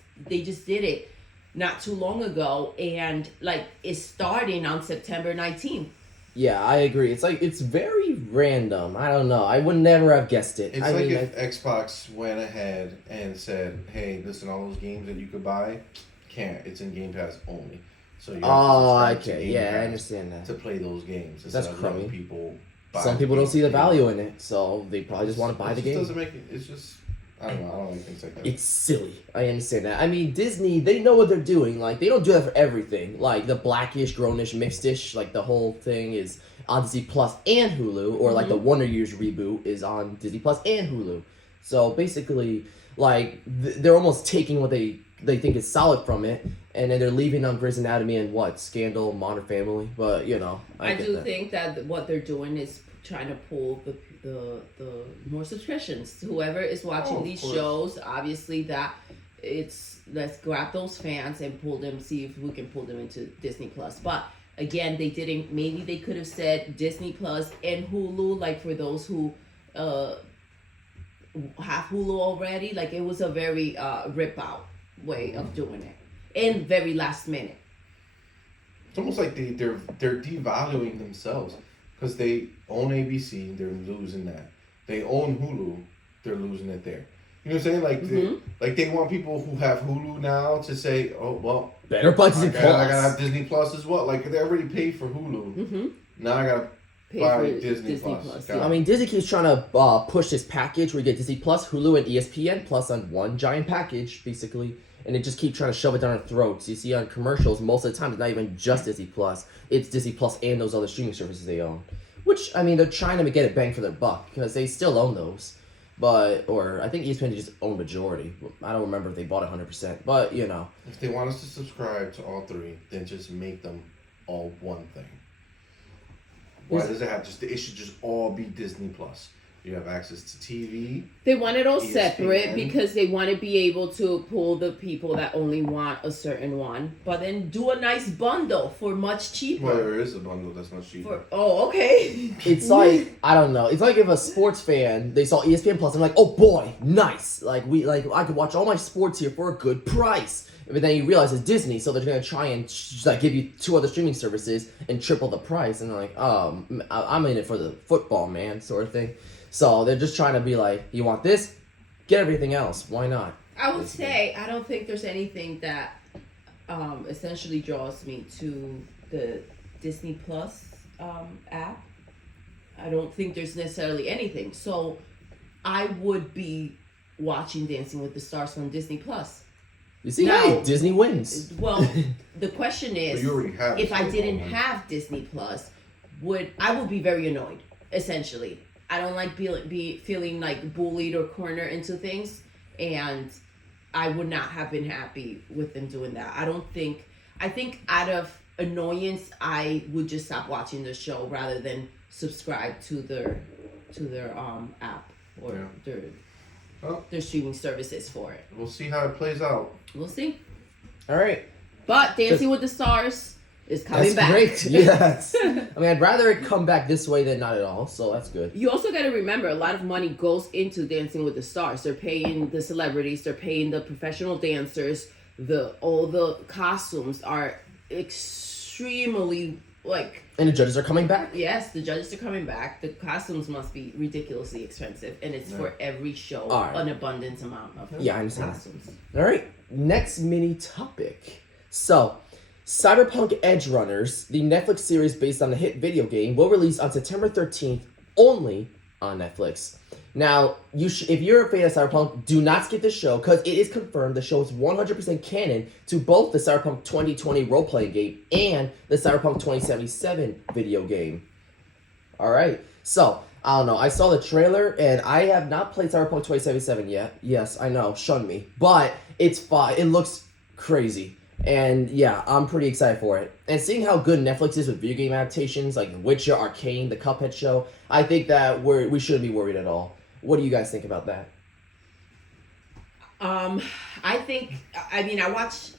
did it not too long ago, and like it's starting on September 19th. Yeah, I agree. It's like, it's very random. I don't know. I would never have guessed it. It's I like mean, if Xbox went ahead and said, hey, listen, all those games that you could buy, can't. It's in Game Pass only. So you have to subscribe to okay. Game Yeah, I Pass understand that. to play those games. That's instead of letting crummy. people buy Some people don't games see the that they value want. in it, so they probably just want to buy the It game. doesn't make it. It's just, I don't know. I don't like things like that. It's silly. I understand that. I mean, Disney, they know what they're doing. Like, they don't do that for everything. Like, the blackish, grownish, mixedish, like, the whole thing is on Disney Plus and Hulu. Or, like, the Wonder Years reboot is on Disney Plus and Hulu. So, basically, like, they're almost taking what they think is solid from it, and then they're leaving on Grey's Anatomy and what? Scandal, Modern Family. But, you know, I get do that. think that what they're doing is trying to pull the more subscriptions. Whoever is watching of these course. shows, obviously that let's grab those fans and pull them, see if we can pull them into Disney Plus. But again, they didn't. Maybe they could have said Disney Plus and Hulu, like for those who have Hulu already. Like, it was a very rip out way of doing it, and very last minute. It's almost like they're devaluing themselves because they own ABC, they're losing that. They own Hulu, they're losing it there. You know what I'm saying? Like they want people who have Hulu now to say, oh well, Better buy Disney I Plus. gotta have Disney Plus as well. Like they already paid for Hulu. Now I gotta Pay buy for Disney Plus. yeah. I mean, Disney keeps trying to push this package where you get Disney Plus, Hulu, and ESPN Plus on one giant package, basically. and they just keep trying to shove it down our throats. You see on commercials, most of the time it's not even just Disney Plus. It's Disney Plus and those other streaming services they own. Which, I mean, they're trying to get it bang for their buck because they still own those. Or I think ESPN just own majority. I don't remember if they bought 100%, but you know. If they want us to subscribe to all three, then just make them all one thing. Why does it have it should just all be Disney Plus. You have access to TV. They want it all ESPN. separate because they want to be able to pull the people that only want a certain one, but then do a nice bundle for much cheaper. Well, there is a bundle that's much cheaper. Okay. It's like, I don't know. It's like if a sports fan, they saw ESPN Plus, and like, oh boy, nice. I could watch all my sports here for a good price. But then you realize it's Disney, so they're gonna try and give you 2 other streaming services and triple the price, and they're like, oh, I'm in it for the football, man, sort of thing. So they're just trying to be like, you want this? Get everything else. Why not? I would say I don't think there's anything that essentially draws me to the Disney Plus app. I don't think there's necessarily anything. So I would be watching Dancing with the Stars on Disney Plus. You see, Now, hey, Disney wins. Well, the question is, But you already have if I SpongeBob, didn't man. have Disney Plus, I would be very annoyed. Essentially, I don't like feeling like bullied or cornered into things, and I would not have been happy with them doing that. I think out of annoyance, I would just stop watching the show rather than subscribe to their app or their streaming services for it. We'll see how it plays out. We'll see. All right. But Dancing with the Stars is coming That's back. great. Yes. I mean, I'd rather it come back this way than not at all, so that's good. You also got to remember, a lot of money goes into Dancing with the Stars. They're paying the celebrities, they're paying the professional dancers. All the costumes are extremely And the judges are coming back? yes, the judges are coming back. The costumes must be ridiculously expensive, and it's for every show All right. an abundant amount of Yeah, I understand. costumes. All right. Next mini topic. So, Cyberpunk Edgerunners, the Netflix series based on the hit video game, will release on September 13th only on Netflix. Now, if you're a fan of Cyberpunk, do not skip this show because it is confirmed the show is 100% canon to both the Cyberpunk 2020 role-playing game and the Cyberpunk 2077 video game. All right. So, I don't know. I saw the trailer and I have not played Cyberpunk 2077 yet. Yes, I know. Shun me. But it's fine. It looks crazy. And yeah, I'm pretty excited for it. And seeing how good Netflix is with video game adaptations like Witcher, Arcane, the Cuphead show, I think that we shouldn't be worried at all. What do you guys think about that? I watched,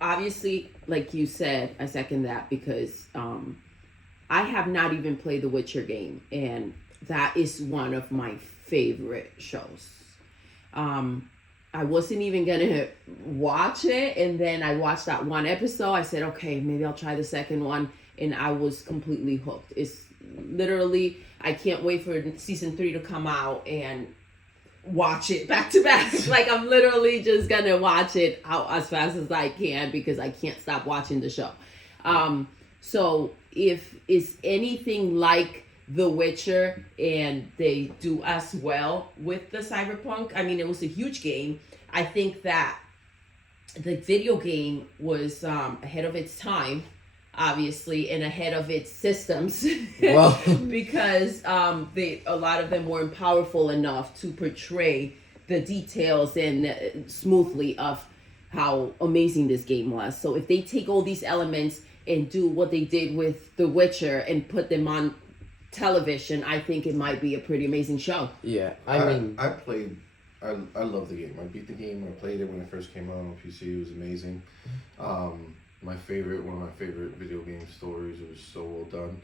obviously, like you said, I second that because I have not even played the Witcher game, and that is one of my favorite shows. I wasn't even gonna watch it, and then I watched that one episode. I said, okay, maybe I'll try the second one, and I was completely hooked. It's literally, I can't wait for season 3 to come out and watch it back to back. Like, I'm literally just gonna watch it out as fast as I can because I can't stop watching the show. So if it's anything like The Witcher and they do as well with the Cyberpunk, I mean, it was a huge game. I think that the video game was ahead of its time, obviously, and ahead of its systems. Well, because a lot of them weren't powerful enough to portray the details and smoothly of how amazing this game was. So if they take all these elements and do what they did with The Witcher and put them on television, I think it might be a pretty amazing show. yeah. I love the game. I beat the game. I played it when it first came out on PC. It was amazing. One of my favorite video game stories. It was so well done.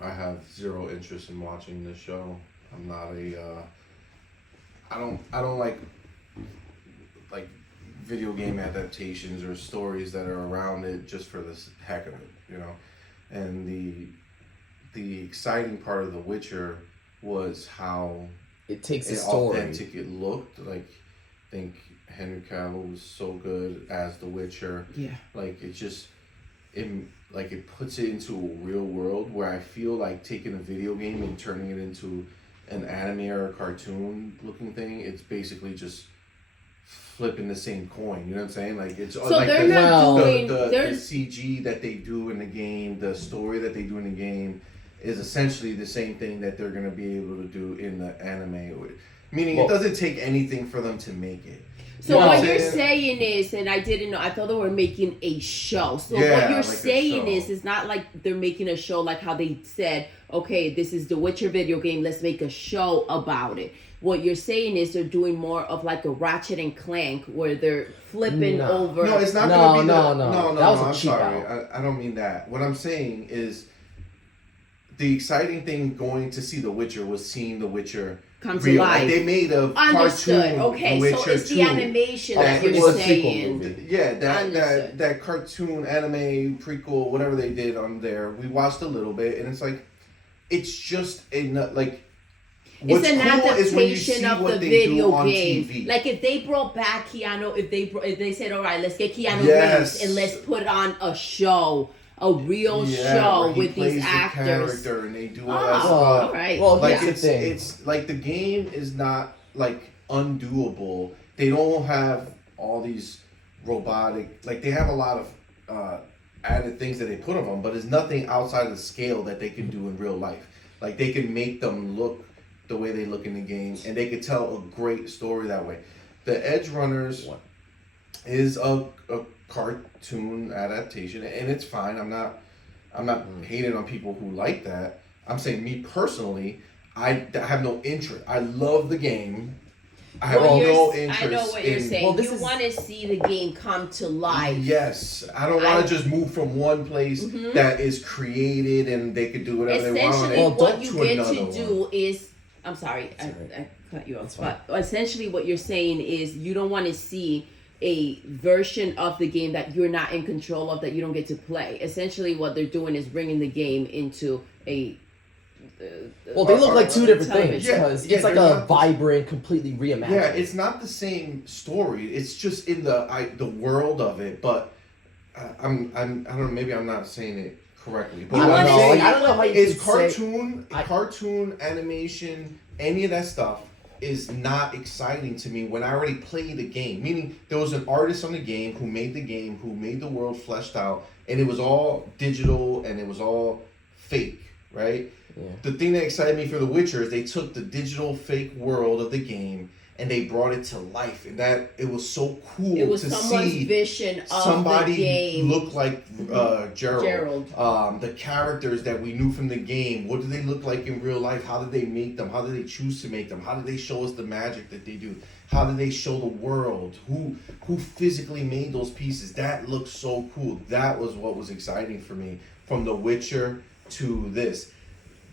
I have zero interest in watching this show. I'm not I don't like video game adaptations or stories that are around it just for the heck of it, you know. And the exciting part of The Witcher was how It takes a story. authentic it looked. Like, I think Henry Cavill was so good as The Witcher. Yeah. Like, it puts it into a real world where I feel like taking a video game and turning it into an anime or a cartoon looking thing, it's basically just flipping the same coin. You know what I'm saying? Like it's So like they're not doing. the There's CG that they do in the game, the story that they do in the game, is essentially the same thing that they're gonna be able to do in the anime. Meaning, it doesn't take anything for them to make it. So what you're saying is, and I didn't know, I thought they were making a show. So what you're like saying is, it's not like they're making a show like how they said, okay, this is the Witcher video game, let's make a show about it. What you're saying is they're doing more of like a Ratchet and Clank where they're flipping over. No, it's not going to be no. That was a I'm cheap sorry. out. I don't mean that. What I'm saying is the exciting thing going to see The Witcher was seeing The Witcher come to life. Like they made a Understood. cartoon. Okay, The Witcher so it's 2 the animation that that you're was saying. Yeah, Understood. that cartoon anime prequel, whatever they did on there. We watched a little bit, and it's like, it's just like. What's It's an cool is when you adaptation see of what the they video do on game. TV. Like if they brought back Keanu, if they said, all right, let's get Keanu Yes. Reeves and let's put on a show, a real show where he with plays these the actors. character and they do all that Oh, stuff. all right. Well, Like here's the thing. it's like the game is not like undoable. They don't have all these robotic, like they have a lot of added things that they put on them, but it's nothing outside of the scale that they can do in real life. Like they can make them look the way they look in the game, and they could tell a great story that way. The Edgerunners is a cartoon adaptation, and it's fine. I'm not hating on people who like that. I'm saying me personally, I have no interest. I love the game. I have no interest. I know what you're saying. Well, you want to see the game come to life. Yes, I don't want to just move from one place that is created and they could do whatever they want. Essentially, what you get to one. do is. I'm sorry, I cut you off. But essentially, what you're saying is you don't want to see a version of the game that you're not in control of, that you don't get to play. Essentially, what they're doing is bringing the game into a. Well, they look like two different things Yeah, because yeah, it's like they're a not- vibrant, completely reimagined. Yeah, it's not the same story. It's just in the world of it. But I don't know. Maybe I'm not saying it correctly. But I what don't I'm know. saying Like, I don't know how you is could say- cartoon animation, any of that stuff is not exciting to me when I already played the game. Meaning there was an artist on the game who made the game, who made the world fleshed out, and it was all digital and it was all fake, right? Yeah. The thing that excited me for The Witcher is they took the digital fake world of the game and they brought it to life, and that it was so cool It was to someone's see vision of somebody the game. look like Gerald. Gerald. The characters that we knew from the game, what do they look like in real life? How did they make them? How did they choose to make them? How did they show us the magic that they do? How did they show the world? Who physically made those pieces? That looked so cool. That was what was exciting for me from The Witcher to this.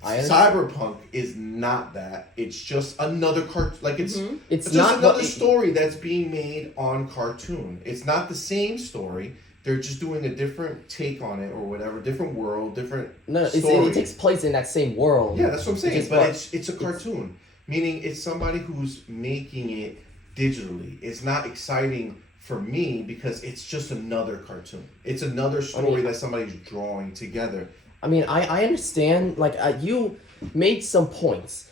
Cyberpunk is not that. It's just another cartoon. Like it's It's just not another what- story that's being made on cartoon. It's not the same story. They're just doing a different take on it or whatever, different world, different story. It takes place in that same world. Yeah, that's what I'm saying. Just But what- it's a cartoon, meaning it's somebody who's making it digitally. It's not exciting for me because it's just another cartoon. It's another story that somebody's drawing together. I mean, I understand, like, you made some points,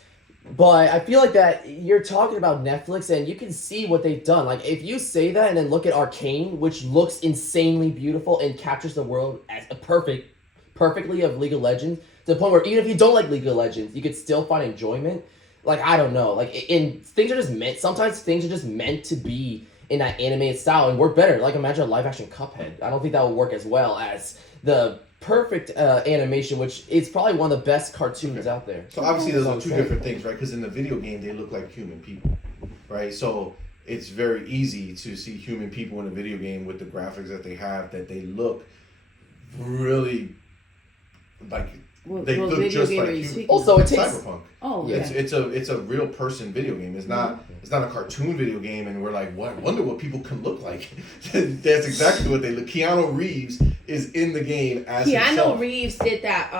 but I feel like that you're talking about Netflix and you can see what they've done. Like, if you say that and then look at Arcane, which looks insanely beautiful and captures the world as a perfectly of League of Legends, to the point where even if you don't like League of Legends, you could still find enjoyment. Like, I don't know. Like, sometimes things are just meant to be in that animated style and work better. Like, imagine a live-action Cuphead. I don't think that would work as well as the perfect animation, which is probably one of the best cartoons out there. So obviously those are I'm two saying. different things, right? Because in the video game they look like human people, right? So it's very easy to see human people in a video game with the graphics that they have, that they look really like they What look video just game like are you human. speaking Also, of? it takes Cyberpunk. Oh, yeah. It's a real person video game. It's not a cartoon video game, and we're like, what? I wonder what people can look like. That's exactly what they look. Keanu Reeves is in the game as himself. Keanu Reeves did that.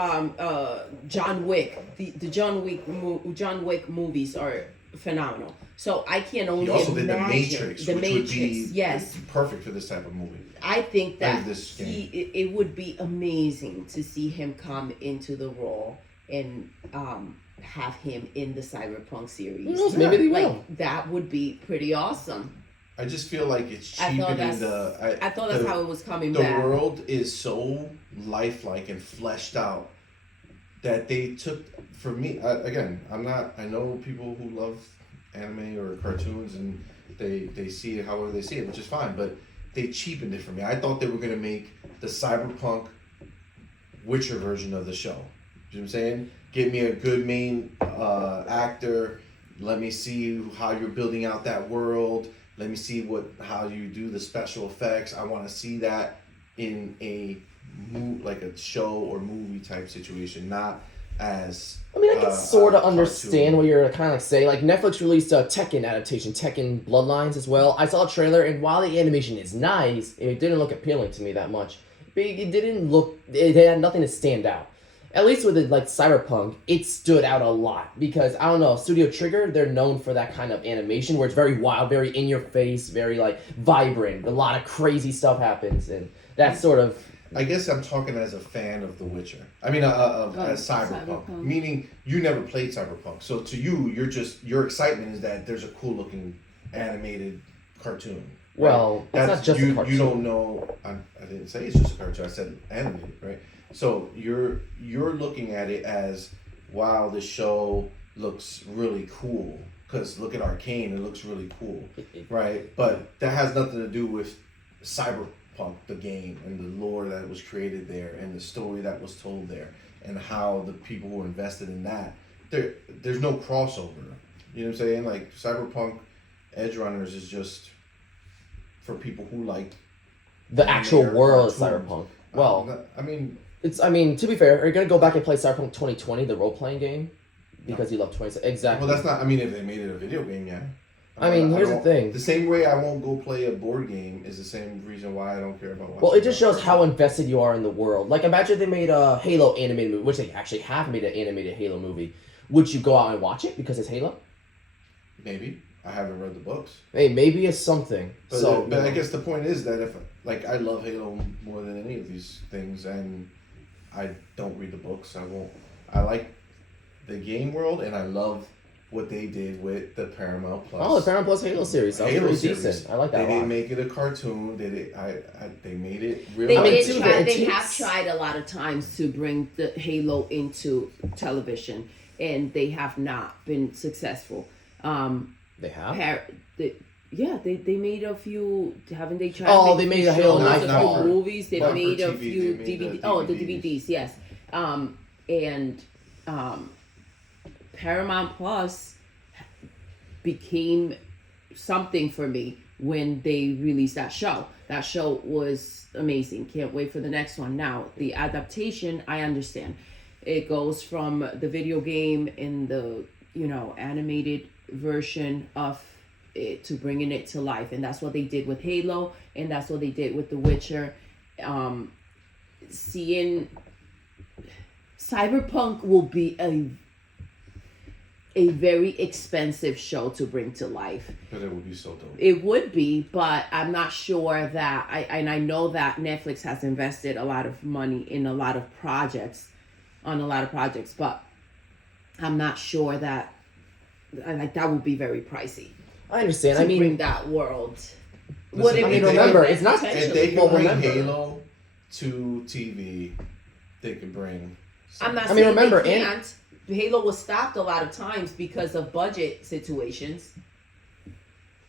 John Wick. The John Wick movies are phenomenal. So I can only He also imagine did The Matrix, The which Matrix, would be yes. perfect for this type of movie. I think that this it would be amazing to see him come into the role and have him in the Cyberpunk series. Who knows? Maybe they will. Like, that would be pretty awesome. I just feel like it's I thought cheapening I thought that's how it was coming the back. world is so lifelike and fleshed out that they took, for me, again, I know people who love anime or cartoons and they see it however they see it, which is fine, but they cheapened it for me. I thought they were going to make the Cyberpunk Witcher version of the show. You know what I'm saying? Give me a good main actor. Let me see how you're building out that world. Let me see how you do the special effects. I want to see that in like a show or movie type situation, not as. I mean, I can sort of understand cartoon. what you're kind of like saying. Like Netflix released a Tekken adaptation, Tekken Bloodlines as well. I saw a trailer, and while the animation is nice, it didn't look appealing to me that much. It didn't look. It had nothing to stand out. At least with it, like Cyberpunk, it stood out a lot because I don't know, Studio Trigger, they're known for that kind of animation where it's very wild, very in your face, very like vibrant. A lot of crazy stuff happens, and that's sort of. I guess I'm talking as a fan of The Witcher. I mean, as Cyberpunk, meaning you never played Cyberpunk. So to you, your excitement is that there's a cool looking animated cartoon. Right? Well, that's not just a cartoon. You don't know. I didn't say it's just a cartoon. I said animated, right? So you're looking at it as, wow, this show looks really cool. Because look at Arcane, it looks really cool, right? But that has nothing to do with Cyberpunk, the game, and the lore that was created there, and the story that was told there, and how the people who were invested in that. There's no crossover. You know what I'm saying? Like Cyberpunk, Edgerunners is just for people who like The actual world of cartoons. Cyberpunk. Well, I mean, to be fair, are you gonna go back and play Cyberpunk 2020, the role playing game? Because you love 20. Exactly. well, that's not. I mean, if they made it a video game, yeah. I mean, here's the don't- thing. The same way I won't go play a board game is the same reason why I don't care about watching. Well, it just shows how invested you are in the world. Like, imagine if they made a Halo animated movie, which they actually have made an animated Halo movie. Would you go out and watch it because it's Halo? Maybe. I haven't read the books. Hey, maybe it's something. But I guess the point is that if, like, I love Halo more than any of these things, and I don't read the books. I like the game world, and I love what they did with the Paramount Plus. Oh, the Paramount Plus Halo series. That was Halo pretty series. decent. I like that They a lot. didn't make it a cartoon. They made it real. They I mean, did too, try. it They takes- have tried a lot of times to bring the Halo into television, and they have not been successful. They have? They made a few. Haven't they tried? Oh, to make they made few a Halo shows, Night a few Ball. movies. They Not for made a TV, few they made DVD. the Oh, the DVDs. DVDs. Yes. And Paramount Plus became something for me when they released that show. That show was amazing. Can't wait for the next one. Now, the adaptation, I understand. It goes from the video game in the, animated version of it to bringing it to life. And that's what they did with Halo, and that's what they did with The Witcher. Seeing Cyberpunk will be a very expensive show to bring to life. But it would be so dope. It would be, but I'm not sure that I know that Netflix has invested a lot of money in a lot of projects, but I'm not sure that that would be very pricey. I understand. To I mean, bring that world. Listen, Would it I be mean, remember, worth it? it's not- If Potentially. they can Well, bring remember- Halo to TV, they could bring. I'm not I mean, saying remember, they and- can't. Halo was stopped a lot of times because of budget situations.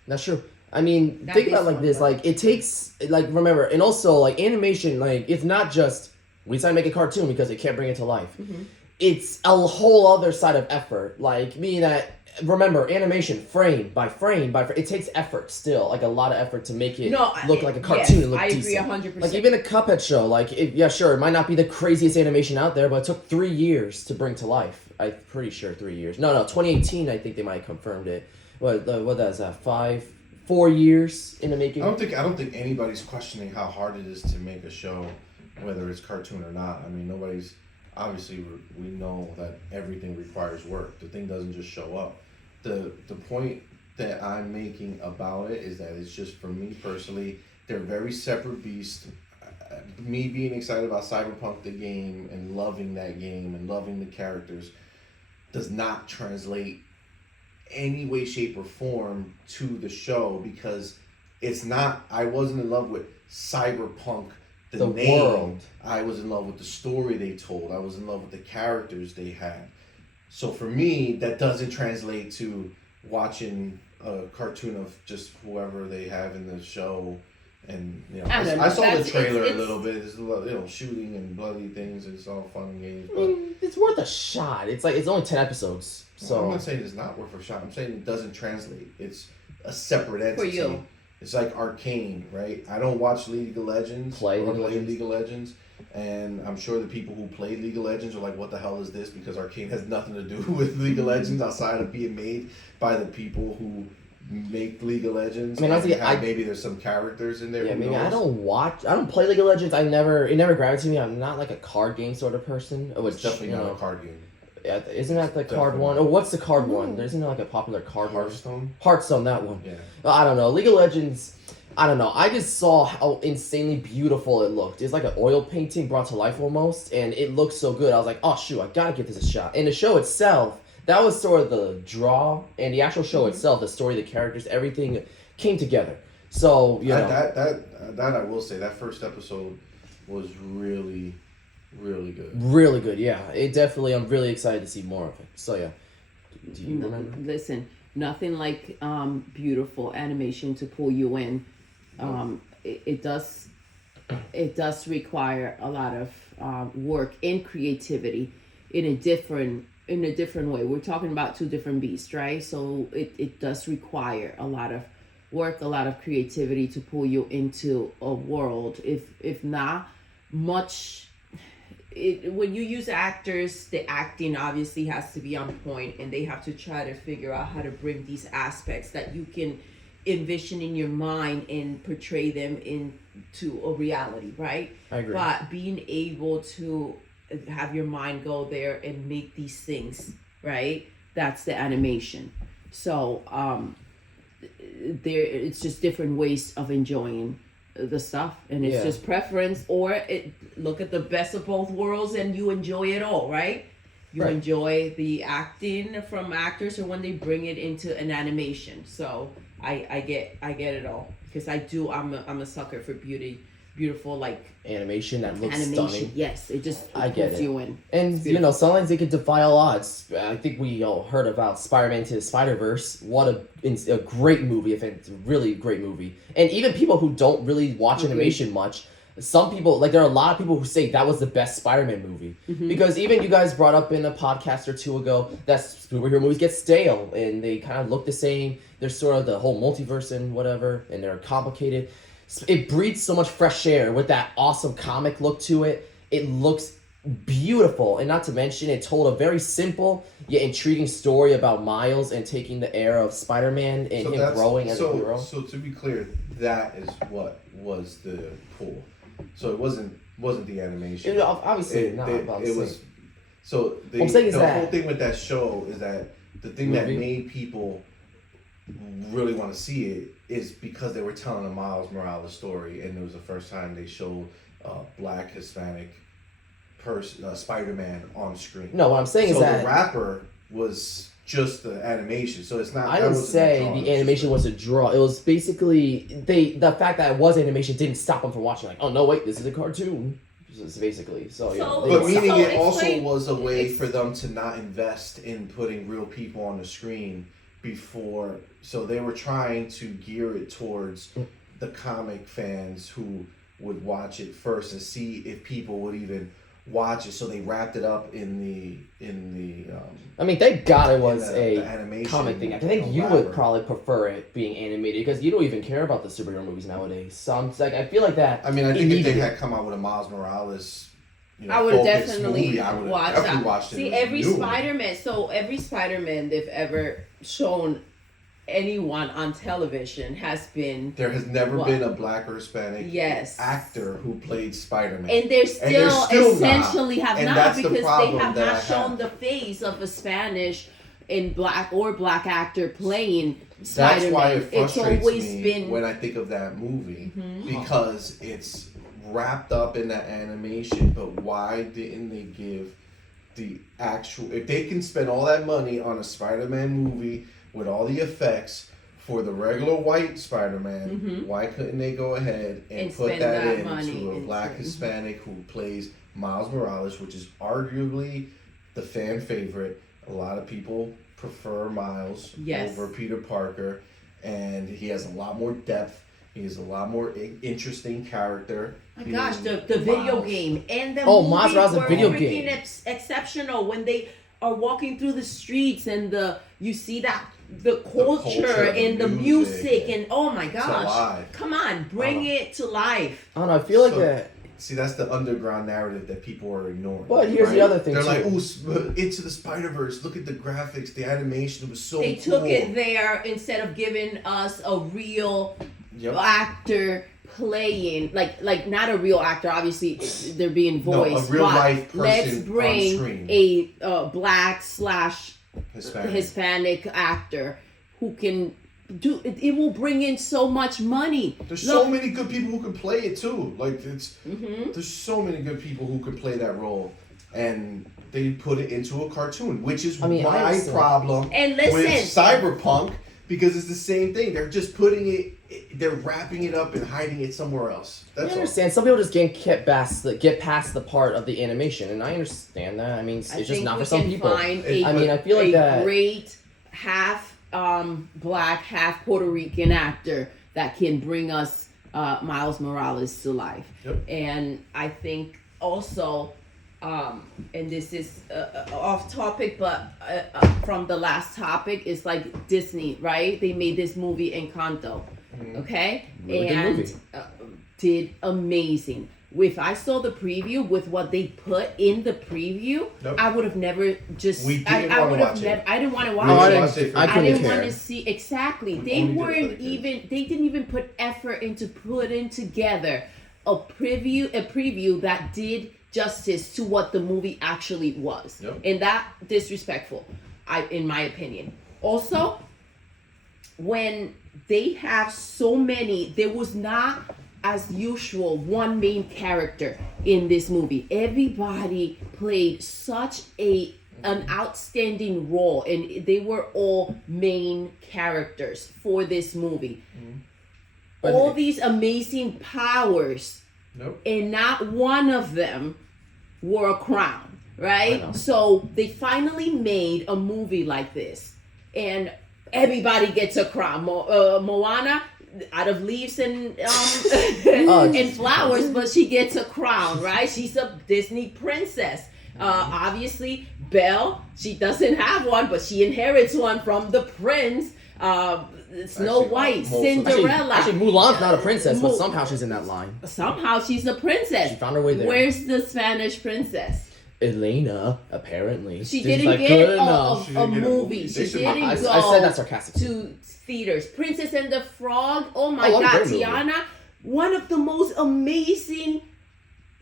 that's true. I mean, Not think about it this like one, this. but- Like, it takes, like, remember, and also, like, animation, like, it's not just, we decided to make a cartoon because it can't bring it to life. Mm-hmm. It's a whole other side of effort. Like, meaning that, remember, animation, frame by frame, it takes effort still. Like, a lot of effort to make it look like a cartoon and look I decent. agree 100%. Like, even a Cuphead show, like, sure, it might not be the craziest animation out there, but it took 3 years to bring to life. I'm pretty sure 3 years. No, 2018, I think they might have confirmed it. What is that, 4 years in the making? I don't think anybody's questioning how hard it is to make a show, whether it's cartoon or not. I mean, nobody's. Obviously, we know that everything requires work. The thing doesn't just show up. The point that I'm making about it is that it's just, for me personally, they're very separate beasts. Me being excited about Cyberpunk the game and loving that game and loving the characters does not translate any way, shape, or form to the show, because it's not. I wasn't in love with Cyberpunk, The name. world. I was in love with the story they told. I was in love with the characters they had. So for me, that doesn't translate to watching a cartoon of just whoever they have in the show. And I saw the trailer a little bit. There's a lot, shooting and bloody things. It's all fun and games. But It's worth a shot. It's like it's only 10 episodes. So I'm not saying it's not worth a shot. I'm saying it doesn't translate. It's a separate entity. For you. It's like Arcane, right? I don't watch League of Legends Play or League of play Legends. League of Legends, and I'm sure the people who play League of Legends are like, "What the hell is this?" Because Arcane has nothing to do with League of Legends outside of being made by the people who make League of Legends. I mean, honestly, maybe there's some characters in there. yeah, who maybe knows? I don't play League of Legends. It never gravitated to me. I'm not like a card game sort of person. Which, It's definitely not a card game. Yeah, isn't that the card Definitely. one? Or what's the card one? There isn't like a popular card one. Hearthstone. Hearthstone, that one. Yeah. I don't know. League of Legends, I don't know. I just saw how insanely beautiful it looked. It's like an oil painting brought to life almost, and it looked so good. I was like, oh shoot, I gotta give this a shot. And the show itself, that was sort of the draw, and the actual show itself, the story, the characters, everything came together. So That I will say, that first episode was really, really good. really good. Yeah, it definitely. I'm really excited to see more of it. So yeah, do you remember? Listen, nothing like beautiful animation to pull you in. It does require a lot of work and creativity in a different way. We're talking about two different beasts, right? So it does require a lot of work, a lot of creativity to pull you into a world. If not much. When you use actors, the acting obviously has to be on point, and they have to try to figure out how to bring these aspects that you can envision in your mind and portray them into a reality, right? I agree. But being able to have your mind go there and make these things, right? That's the animation. So it's just different ways of enjoying the stuff, and it's just preference, or look at the best of both worlds and you enjoy it all, right? You enjoy the acting from actors, or when they bring it into an animation. So I get it all, because I'm a sucker for beautiful like Animation that looks stunning. Yes, it just I get pulls it. you in. And sometimes they could defy all odds. I think we all heard about Spider-Man to the Spider-Verse. What a great movie! It's a really great movie. And even people who don't really watch animation much, some people, like there are a lot of people who say that was the best Spider-Man movie. Because even you guys brought up in a podcast or two ago that superhero movies get stale and they kind of look the same. There's sort of the whole multiverse and whatever, and they're complicated. It breathes so much fresh air with that awesome comic look to it. It looks beautiful, and not to mention it told a very simple yet intriguing story about Miles and taking the air of Spider-Man and him growing as a hero. So to be clear, that is what was the pull. So it wasn't the animation. Obviously not. It was. So I'm saying is the that whole thing with that show is that the thing that made people really want to see it is because they were telling a Miles Morales story, and it was the first time they showed Black Hispanic Spider-Man on screen. No, what I'm saying is that the rapper was just the animation, so it's not. I didn't say the animation was a draw. It was basically the fact that it was animation didn't stop them from watching. Like, oh no, wait, this is a cartoon. Basically, but meaning it also was a way for them to not invest in putting real people on the screen before. So they were trying to gear it towards the comic fans who would watch it first and see if people would even watch it. So they wrapped it up in the. I mean, thank God it was the a animation, comic thing. I think you would probably prefer it being animated because you don't even care about the superhero movies nowadays. So I'm like, I feel like that. I mean, I think if they had come out with a Miles Morales, I would definitely movie, I would watch definitely that. watched it. See, every Spider-Man they've ever shown anyone on television has been. There has never been a Black or Hispanic actor who played Spider-Man. And they're still essentially not. have And not, because they have not shown the face of a Spanish in black actor playing Spider-Man. That's why it frustrates me been when I think of that movie, because it's wrapped up in that animation, but why didn't they give the actual... If they can spend all that money on a Spider-Man movie with all the effects for the regular white Spider-Man, Mhm. why couldn't they go ahead and And put spend that that into money a into- black Hispanic who plays Miles Morales, which is arguably the fan favorite. A lot of people prefer Miles Yes. over Peter Parker, and he has a lot more depth. He is a lot more interesting character. My gosh, the video Miles. game and the Oh, movie Miles Morales is a were video freaking game. Exceptional when they are walking through the streets and you see that the culture, culture, and the the music, music and oh my gosh, alive. come on, bring Oh. it to life. I don't know. I feel like So- that. See, that's the underground narrative that people are ignoring. But here's the other thing, They're too. like, "Ooh, Into the Spider-Verse. Look at the graphics, the animation was so They cool." took it there instead of giving us a real Yep. actor playing like not a real actor, obviously they're being No, a voiced, real but life person let's on bring screen. a black / Hispanic. Hispanic actor who can do it. It will bring in so much money. There's Look, so many good people who can play it too. Like Mhm. there's so many good people who can play that role, and they put it into a cartoon, which is I mean, I my understand. problem And with listen, Cyberpunk, because it's the same thing. They're just putting it, they're wrapping it up and hiding it somewhere else. I That's all. understand. Some people just get past the part of the animation, and I understand that. I mean, it's I just think not we for some can people. find I mean, I feel like a that- great half black, half Puerto Rican actor that can bring us Miles Morales to life. Yep. And I think also, and this is off topic, but from the last topic, it's like Disney, right? They made this movie Encanto, okay? Really good and movie. did amazing. If I saw the preview with what they put in the preview, Nope. I would have never just. We I didn't wanna would have watch never. it. I didn't want to We watch Oh, I it. didn't- watched it for I I couldn't didn't care. want to see exactly. We They only did it for the weren't kids. even. They didn't even put effort into putting together a preview that did justice to what the movie actually was, Yep. and that disrespectful, in my opinion. Also, when they have so many, there was not, as usual, one main character in this movie. Everybody played such an outstanding role, and they were all main characters for this movie. But All these amazing powers, Nope. and not one of them wore a crown, I right? know. So they finally made a movie like this, and everybody gets a crown. Moana, out of leaves and Oh, and flowers, but she gets a crown, right? She's a Disney princess. Obviously, Belle, she doesn't have one, but she inherits one from the prince. Snow Actually, White, most of them. Cinderella. Actually, Mulan's not a princess, but Mu- somehow she's in that line. Somehow she's a princess. She found her way there. Where's the Spanish princess? Elena, apparently. She She's didn't like, get good a enough. She didn't get a movie. movie. She They should- didn't I go said that sarcastically. to theaters. Princess and the Frog. Oh my Oh, what a God, great movie. Tiana. One of the most amazing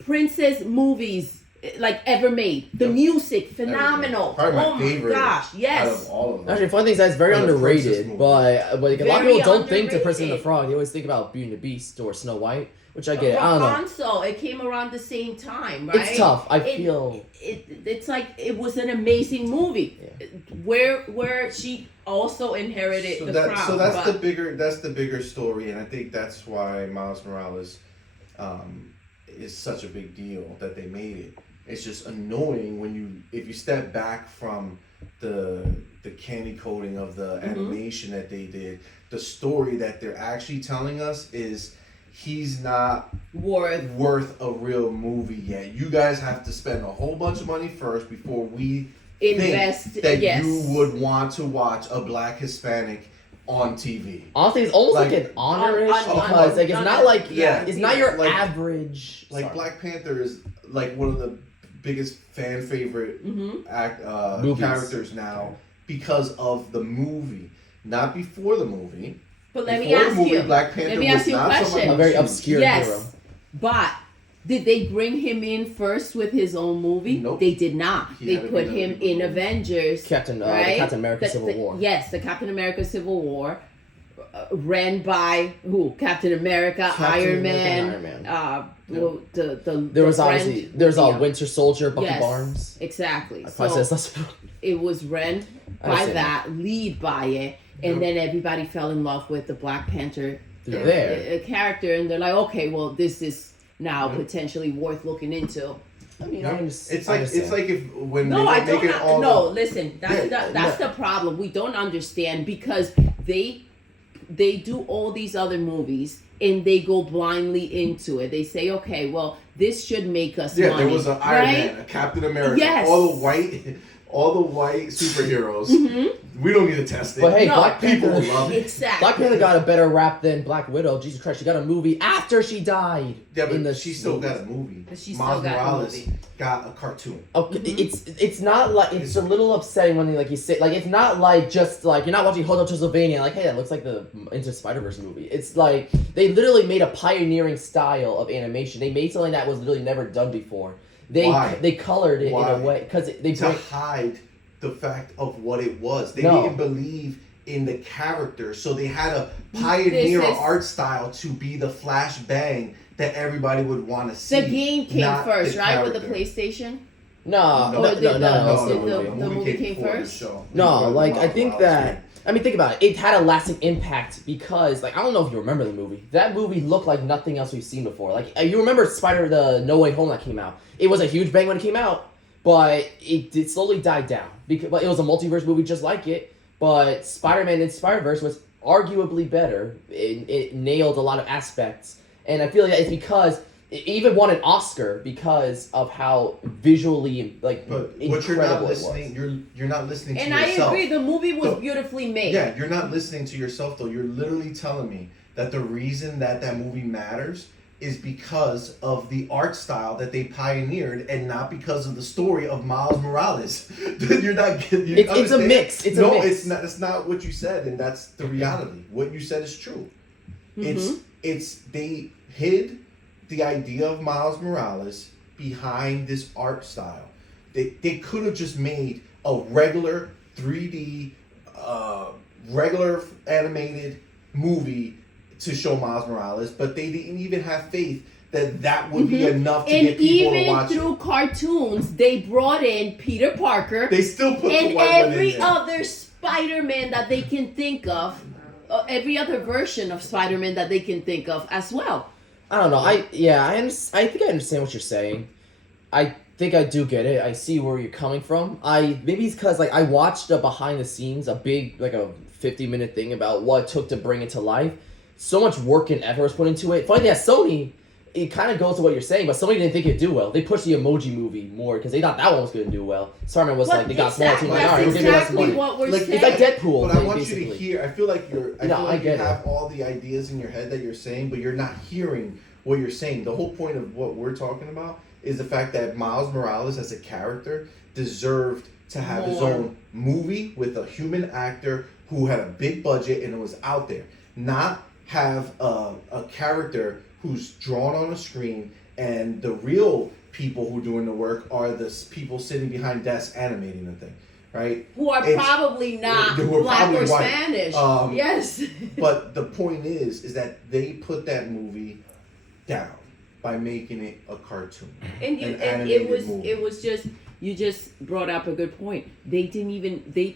princess movies like ever made. The Yep. music, phenomenal. Probably my Oh my favorite gosh, out yes. of all of them. Actually, funny thing is that it's very For the princess underrated, movie. but like, a lot of Very people don't think to Princess and the underrated. Frog. They always think about Beauty and the Beast or Snow White, which I get it. I don't know. Rapunzel, it came around the same time, right? It's tough. I It- feel. It's like it was an amazing movie, where she also inherited the crown. So that's but- the bigger story, and I think that's why Miles Morales is such a big deal that they made it. It's just annoying when if you step back from the candy coating of the animation that they did, the story that they're actually telling us is he's not worth a real movie yet. You guys have to spend a whole bunch of money first before we invest think that yes. you would want to watch a black Hispanic on TV. Honestly, it's almost like, Like- an honor-ish on- because like it's not like yeah, it's not your like- average. Like sorry. Black Panther is like one of the biggest fan favorite Movies. characters now because of the movie, not before the movie. But let me Before the ask movie, you. Black Panther Let me was ask you a not question. somebody A very huge. obscure Yes, hero. but did they bring him in first with his own movie? Nope. They did not. He They had to put be him another in movie. Avengers. The right? Captain America Civil War. Yes, the Captain America Civil War, ran by who? Captain America, Captain Iron America Man. and Iron Man. Well, the There was friend obviously with there's the, Winter Soldier, Bucky yes, Barnes. Exactly. I probably So says that's it was ran I by understand that, lead by it, and then everybody fell in love with the Black Panther character, and they're like, okay, well, this is now potentially worth looking into. I mean, it's like if when No, I don't. all No, listen, that's the problem. We don't understand because they do all these other movies and they go blindly into it. They say, okay, well, this should make us money. There was an Iron Man, a Captain America, all the white superheroes. We don't need to test it. But hey, No, Black Panther, people love it. Exactly. Black Panther got a better rap than Black Widow. Jesus Christ, she got a movie after she died. Yeah, but she still got a movie. But she Miles still got a Morales movie. got a cartoon. Okay, it's not like it's a little upsetting when like you say like it's not like just like you're not watching Hotel Transylvania like hey that looks like the Into Spider-Verse movie. It's like they literally made a pioneering style of animation. They made something that was literally never done before. They colored it in a way because they hide the fact of what it was. They No. didn't believe in the character, so they had to pioneer an art style to be the flashbang that everybody would want to see. The game came not first, the right? With the character. PlayStation? no. The movie came before the first? show. No, like I Miles think Morales that I mean think about it. It had a lasting impact because like I don't know if you remember the movie. That movie looked like nothing else we've seen before. Like you remember the No Way Home that came out. It was a huge bang when it came out, but it slowly died down because but it was a multiverse movie just like it. But Spider-Man and Spider-Verse was arguably better. It nailed a lot of aspects, and I feel like it's because it even won an Oscar because of how visually like But incredible what you're not it was. listening, you're not listening to And yourself. I agree, the movie was So- beautifully made. Yeah, you're not listening to yourself though. You're literally telling me that the reason that movie matters is because of the art style that they pioneered and not because of the story of Miles Morales. You're not getting. It's a mix. It's a mix. it's not. It's not what you said, and that's the reality. What you said is true. It's they hid the idea of Miles Morales behind this art style. They could have just made a regular 3D, regular animated movie to show Miles Morales, but they didn't even have faith that would be enough to get people to watch And even through cartoons, they brought in Peter Parker it. They still put and the white one in every there. other Spider-Man that they can think of, every other version of Spider-Man that they can think of as well. I don't know. I think I understand what you're saying. I think I do get it. I see where you're coming from. Maybe it's because like I watched a behind the scenes, a big like a 50-minute thing about what it took to bring it to life. So much work and effort was put into it. Funny thing, Sony, it kind of goes to what you're saying, but Sony didn't think it'd do well. They pushed the Emoji Movie more because they thought that one was going to do well. Spider-Man was But like they got small team like that's all right, we'll give you less exactly money. what we're Like, saying. It's like Deadpool. But I want basically. you to hear. I feel like you get have all the ideas in your head that you're saying, but you're not hearing what you're saying. The whole point of what we're talking about is the fact that Miles Morales as a character deserved to have his More. own movie with a human actor who had a big budget and it was out there. Not have a character who's drawn on a screen and the real people who are doing the work are the people sitting behind desks animating the thing, right? Who are probably not who are black probably or white. Spanish. Yes. But the point is that they put that movie down by making it a cartoon. And it was just you just brought up a good point. They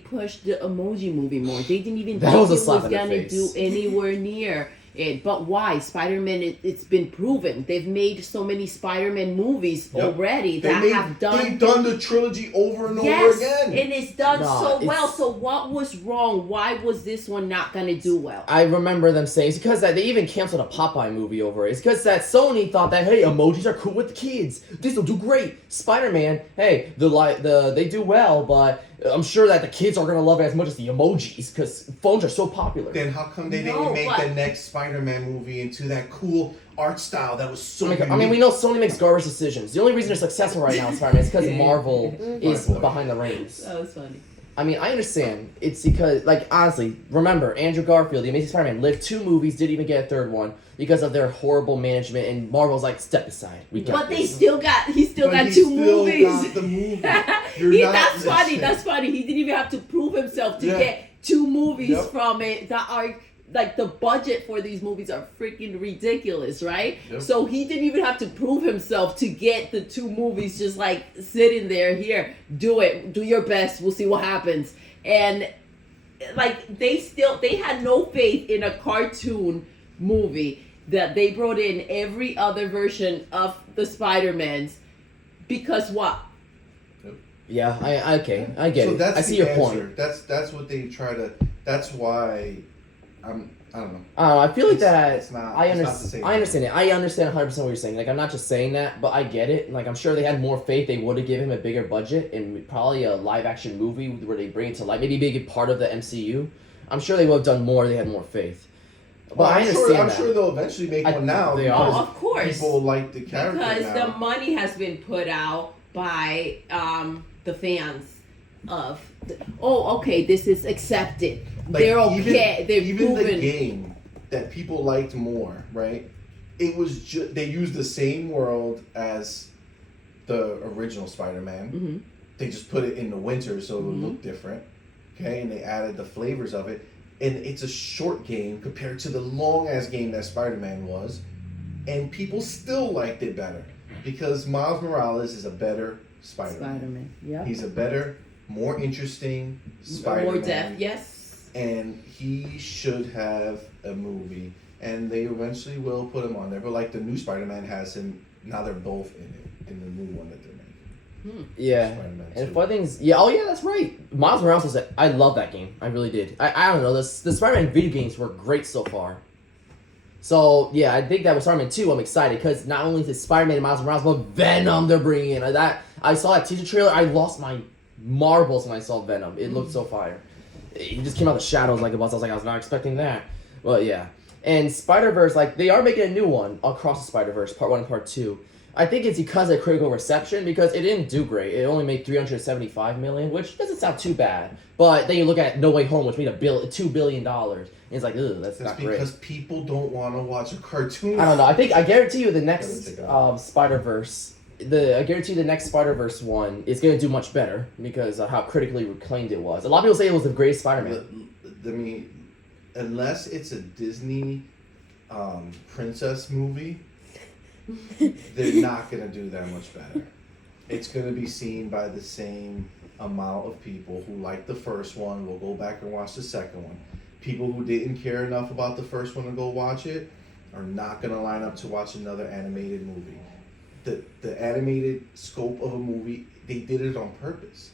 pushed the Emoji Movie more. They didn't even That think was a it was slap in the gonna face. do anywhere near it. But why? Spider-Man, it's been proven. They've made so many Spider-Man movies already They've done the trilogy over and over yes, again. and it's done No, so well. it's- So what was wrong? Why was this one not gonna do well? I remember them saying it's because that they even canceled a Popeye movie over it. It's because that Sony thought that hey, emojis are cool with the kids. This will do great. Spider-Man, hey, they do well, but I'm sure that the kids aren't gonna love it as much as the emojis because phones are so popular. Then how come they No, didn't make but- the next Spider-Man movie into that cool art style that was so I mean, unique? we know Sony makes garbage decisions. The only reason they're successful right now in Spider-Man is because Marvel is My boy. behind the reins. That was funny. I mean, I understand. It's because, like, honestly, remember, Andrew Garfield, the Amazing Spider-Man, lived 2 movies, didn't even get a 3rd one because of their horrible management, and Marvel's like, step aside. We got But this. he still But got he 2 still movies. got the movie. You're not That's funny. listening. That's funny. He didn't even have to prove himself to Yeah. get 2 movies Yep. from it that are like the budget for these movies are freaking ridiculous, right? Yep. So he didn't even have to prove himself to get the 2 movies just like sitting there. Here, do it. Do your best. We'll see what happens. And they had no faith in a cartoon movie that they brought in every other version of the Spider-Mans because what? Yeah, I get So it. that's I see the your answer. point. That's what they try to. That's why I don't know. I feel like that. It's not. I it's not the understand. same I understand it. I understand 100% what you're saying. Like, I'm not just saying that, but I get it. Like, I'm sure they had more faith. They would have given him a bigger budget and probably a live action movie where they bring it to life. Maybe a big part of the MCU. I'm sure they would have done more. If they had more faith. But Well, I understand I'm that. sure they'll eventually make one now. they because are. Of course. People like the character Because now. the money has been put out by the fans of okay, this is accepted. Like, They're okay. They're even the moving. game that people liked more, right? It was they used the same world as the original Spider-Man. Mm-hmm. They just put it in the winter so it would look different. Okay, and they added the flavors of it. And it's a short game compared to the long ass game that Spider-Man was, and people still liked it better because Miles Morales is a better Spider-Man. Yeah. He's a better, more interesting Spider-Man. More depth, yes. And he should have a movie, and they eventually will put him on there. But like the new Spider-Man has him now; they're both in it in the new one that they're making. Yeah. Spider-Man And 2. funny things, that's right. Miles Morales was I love that game. I really did. I don't know, the Spider-Man video games were great so far. So, yeah, I think that with Spider-Man 2, I'm excited, because not only is it Spider-Man and Miles Morales, but Venom they're bringing in. I saw that teaser trailer, I lost my marbles when I saw Venom. It looked so fire. He just came out of the shadows like a bus. I was not expecting that. But, yeah. And Spider-Verse, they are making a new one, Across the Spider-Verse, Part 1 and Part 2. I think it's because of critical reception, because it didn't do great. It only made $375 million, which doesn't sound too bad. But then you look at No Way Home, which made $2 billion. And it's like, ugh, that's not great. Because people don't want to watch a cartoon. I don't know. I guarantee you the next Gotta take it out. Spider-Verse, I guarantee the next Spider-Verse one is going to do much better because of how critically acclaimed it was. A lot of people say it was the greatest Spider-Man. I mean, unless it's a Disney princess movie, they're not going to do that much better. It's going to be seen by the same amount of people who like the first one will go back and watch the second one. People who didn't care enough about the first one to go watch it are not going to line up to watch another animated movie. The animated scope of a movie, they did it on purpose.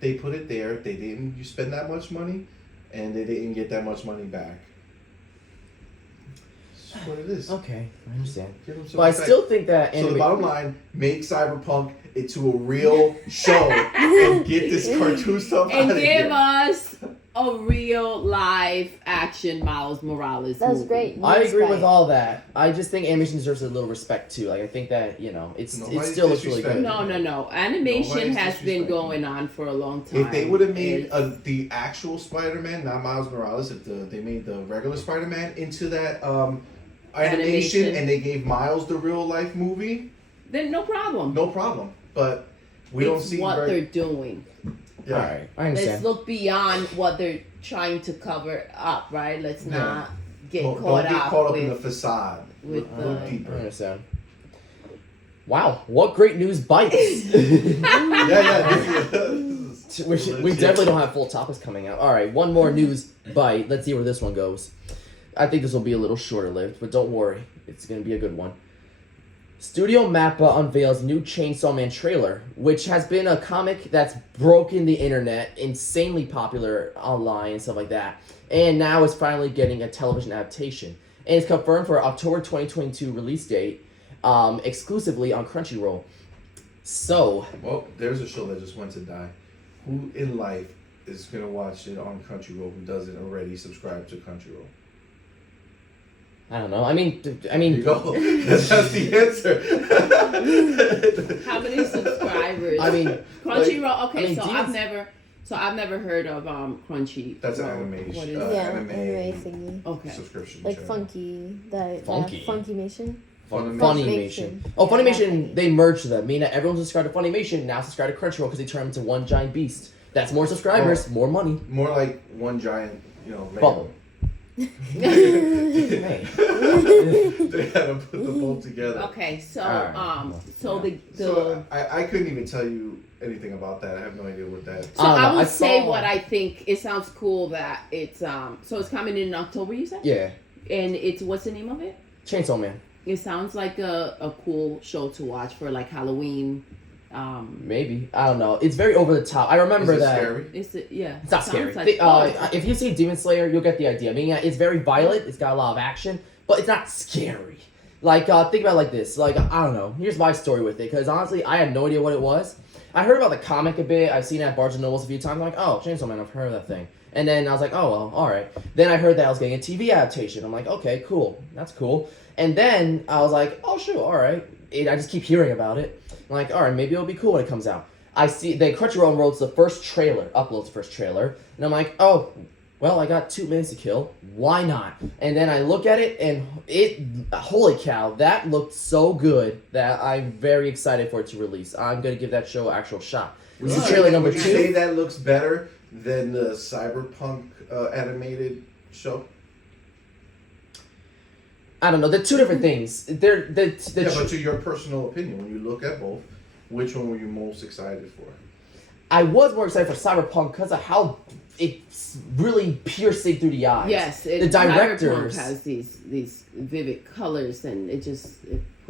They put it there. They didn't spend that much money, and they didn't get that much money back. That's what it is. Okay, I understand. Give them some But I respect. still think that So the bottom line, make Cyberpunk into a real show and get this cartoon stuff And out of give here. us a real live action Miles Morales That's movie. great. I agree with Newscast. all that. I just think animation deserves a little respect too. I think that it Nobody's still looks really good. disrespecting. No. Animation Nobody's has been disrespecting. going on for a long time. If they would have made It's- the actual Spider-Man, not Miles Morales, if they made the regular Spider-Man into that animation and they gave Miles the real life movie, then no problem. no problem. But we don't see what very, they're doing. yeah. All right, I Let's understand. look beyond what they're trying to cover up, right? Let's Yeah. not get Don't caught get up caught up with, in the facade. with Look the. I deeper. understand. Wow, what great news bites! Yeah. We definitely don't have full topics coming out. All right, one more news bite. Let's see where this one goes. I think this will be a little shorter lived, but don't worry, it's going to be a good one. Studio MAPPA unveils new Chainsaw Man trailer, which has been a comic that's broken the internet, insanely popular online and stuff like that, and now is finally getting a television adaptation. And it's confirmed for October 2022 release date, exclusively on Crunchyroll. So, Well, there's a show that just went to die. Who in life is going to watch it on Crunchyroll who doesn't already subscribe to Crunchyroll? I don't know. I mean, There you go. That's the answer. How many subscribers? I mean, Crunchyroll. Okay, I mean, so Demons- I've never heard of Crunchy. That's an Roll. animation. What is Yeah, Anime anime thingy. Okay. subscription Like channel. Funky. That Funky? Funimation. Funimation. Funimation. Oh, Yeah, Funimation, that's they merged them. Meaning that everyone subscribed to Funimation, now subscribe to Crunchyroll because they turned them into one giant beast. That's more subscribers, more money. More like one giant, lamb. Bubble. They had to put them both together. Okay, so Alright. so the So I couldn't even tell you anything about that. I have no idea what that. So I will say saw- what I think. It sounds cool that it's so it's coming in October, you said? Yeah, And it's what's the name of it? Chainsaw Man. It sounds like a cool show to watch for like Halloween. Maybe, I don't know. It's very over the top. I remember Is it that. scary? It's not scary. Like, If you see Demon Slayer, you'll get the idea. I mean, yeah, it's very violent. It's got a lot of action, but it's not scary. Like, think about it like this. Like, I don't know. Here's my story with it, because honestly, I had no idea what it was. I heard about the comic a bit. I've seen it at Barnes and Nobles a few times. I'm like, oh, Chainsaw Man, I've heard of that thing. And then I was like, oh, well, all right. Then I heard that I was getting a TV adaptation. I'm like, okay, cool. That's cool. And then I was like, oh, sure, all right. I just keep hearing about it. I'm like, all right, maybe it'll be cool when it comes out. I see, then Crunchyroll uploads the first trailer, and I'm like, oh, well, I got 2 minutes to kill. Why not? And then I look at it, and holy cow, that looked so good that I'm very excited for it to release. I'm going to give that show an actual shot. Would This you is trailer number would you 2. say that looks better than the Cyberpunk animated show? I don't know. They're two different things. They're Yeah, but to your personal opinion, when you look at both, which one were you most excited for? I was more excited for Cyberpunk because of how it's really piercing through the eyes. Yes, the directors Cyberpunk has these vivid colors, and it just.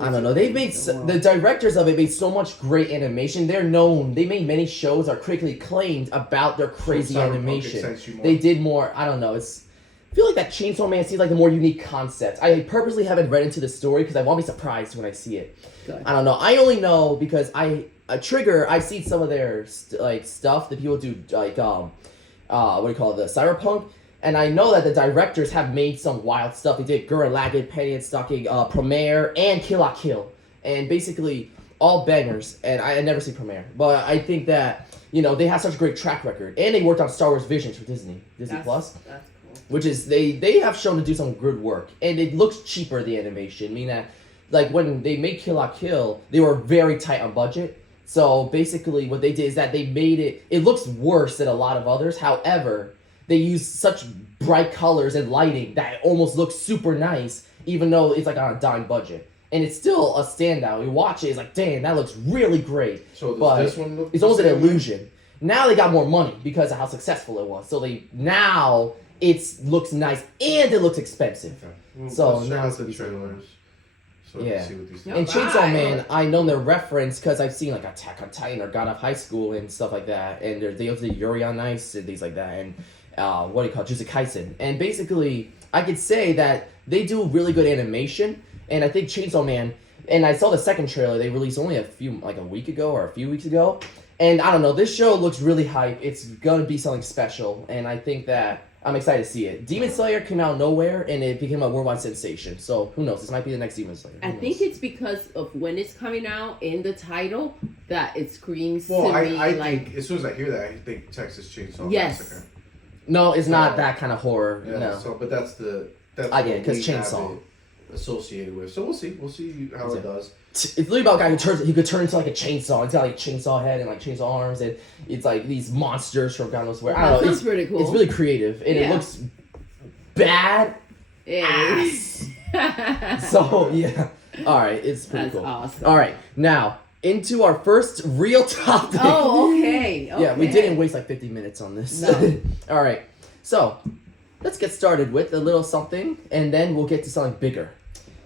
I don't know. They made the directors of it made so much great animation. They're known. They made many shows are critically acclaimed about their crazy So Cyberpunk animation. excites you more. They did more. I don't know. I feel like that Chainsaw Man seems like the more unique concept. I purposely haven't read into the story because I want to be surprised when I see it. Good. I don't know. I only know because Trigger. I've seen some of their stuff that people do like what do you call it, the Cyberpunk. And I know that the directors have made some wild stuff. They did Gurren Lagann, Penny and Stocking, Premiere, and Kill la Kill. And basically, all bangers. And I never see Premiere. But I think that, they have such a great track record. And they worked on Star Wars Visions for Disney Plus. That's cool. Which is, they have shown to do some good work. And it looks cheaper, the animation. Meaning that, like, when they made Kill la Kill, they were very tight on budget. So basically, what they did is that they made it looks worse than a lot of others. However, they use such bright colors and lighting that it almost looks super nice, even though it's like on a dime budget. And it's still a standout. You watch it, it's like, damn, that looks really great. So does but this one look it's the almost an same way? illusion. Now they got more money because of how successful it was. So now it looks nice and it looks expensive. Okay. Well, So let's check now out it's the gonna be trailers. So Yeah. see what these Yeah. And things Chainsaw Bye. Man, I know their reference because I've seen like Attack on Titan or God of High School and stuff like that. And they also did Yuri on Ice and things like that. And what do you call it? Jujutsu Kaisen. And basically, I could say that they do really good animation. And I think Chainsaw Man, and I saw the second trailer they released only a week ago or a few weeks ago. And I don't know, this show looks really hype. It's gonna be something special. And I think that I'm excited to see it. Demon Slayer came out of nowhere and it became a worldwide sensation. So who knows? This might be the next Demon Slayer. I Who think knows? it's because of when it's coming out in the title that it screams Well, to me I like. think as soon as I hear that, I think Texas Chainsaw Yes. Massacre. No, it's not So- that kind of horror. Yeah. No. So, but that's I get it, what 'cause we have Chainsaw. it associated with. So we'll see. We'll see how it does. It's literally about a guy who could turn into like a chainsaw. It's got like chainsaw head and like chainsaw arms, and it's like these monsters from God knows where. I That don't know. sounds pretty cool. It's really creative and it Yeah. looks bad. Yes. So yeah. All right, it's pretty That's cool. awesome. All right, now into our first real topic. Oh, okay. Yeah, we didn't waste like 50 minutes on this. No. All right, so let's get started with a little something, and then we'll get to something bigger.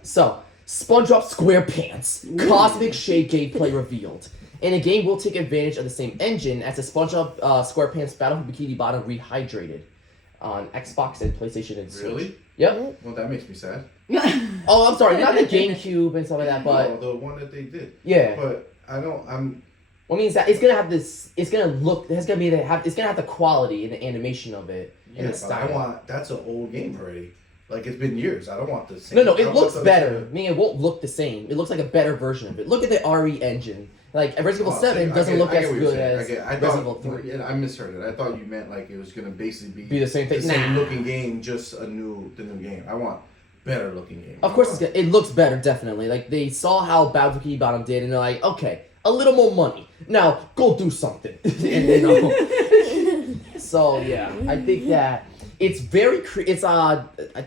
So, SpongeBob SquarePants Cosmic Shade gameplay revealed. In a game, will take advantage of the same engine as the SpongeBob SquarePants Battle for Bikini Bottom Rehydrated on Xbox and PlayStation and Switch. Really? Yep. Well, that makes me sad. Oh, I'm sorry, not the GameCube and stuff like that, but No, the one that they did. yeah. But I'm. What means that it's gonna have this. It's gonna look. It's gonna have the quality and the animation of it and Yeah, the but style. that's an old game already. Like it's been years. I don't want the same. No, I it don't looks want better. the- I mean, it won't look the same. It looks like a better version of it. Look at the RE engine. Like Resident Evil Oh, 7 I doesn't get- look I get as what you're good saying. as I Resident Evil 3. Yeah, I misheard it. I thought you meant like it was gonna basically Be the same thing. The same Nah. looking game, just the new game. I want better looking game. Of course, it looks better, definitely. Like they saw how Battle for Bikini Bottom did, and they're like, okay, a little more money. Now go do something. So yeah, I think that it's very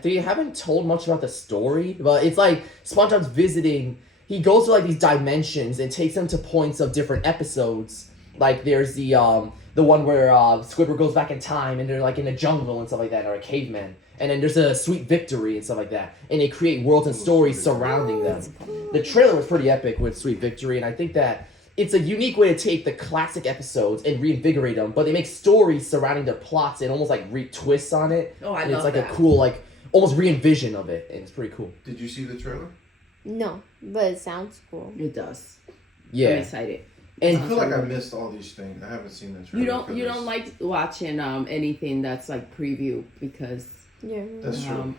they haven't told much about the story, but it's like SpongeBob's visiting. He goes to like these dimensions and takes them to points of different episodes, Like there's the one where Squidward goes back in time and they're like in a jungle and stuff like that, or a caveman. And then there's a Sweet Victory and stuff like that. And they create worlds and stories surrounding them. The trailer was pretty epic with Sweet Victory, and I think that it's a unique way to take the classic episodes and reinvigorate them, but they make stories surrounding their plots and almost like twists on it. Oh, I and love it's like that. a cool, like almost re-envision of it, and it's pretty cool. Did you see the trailer? No, but it sounds cool. It does. I'm Yeah. excited. And I feel like I missed all these things. I haven't seen the trailer. You don't like watching anything that's like preview because Yeah. That's true.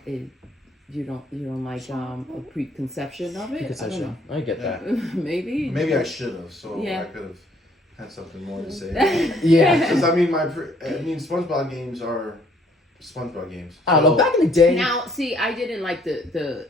you don't like a preconception of it. I don't know. I get that. Maybe. Maybe I should have, so Yeah. I could have had something more to say. Yeah. Because I mean, SpongeBob games are SpongeBob games. I don't know. Back in the day, Now, see, I didn't like the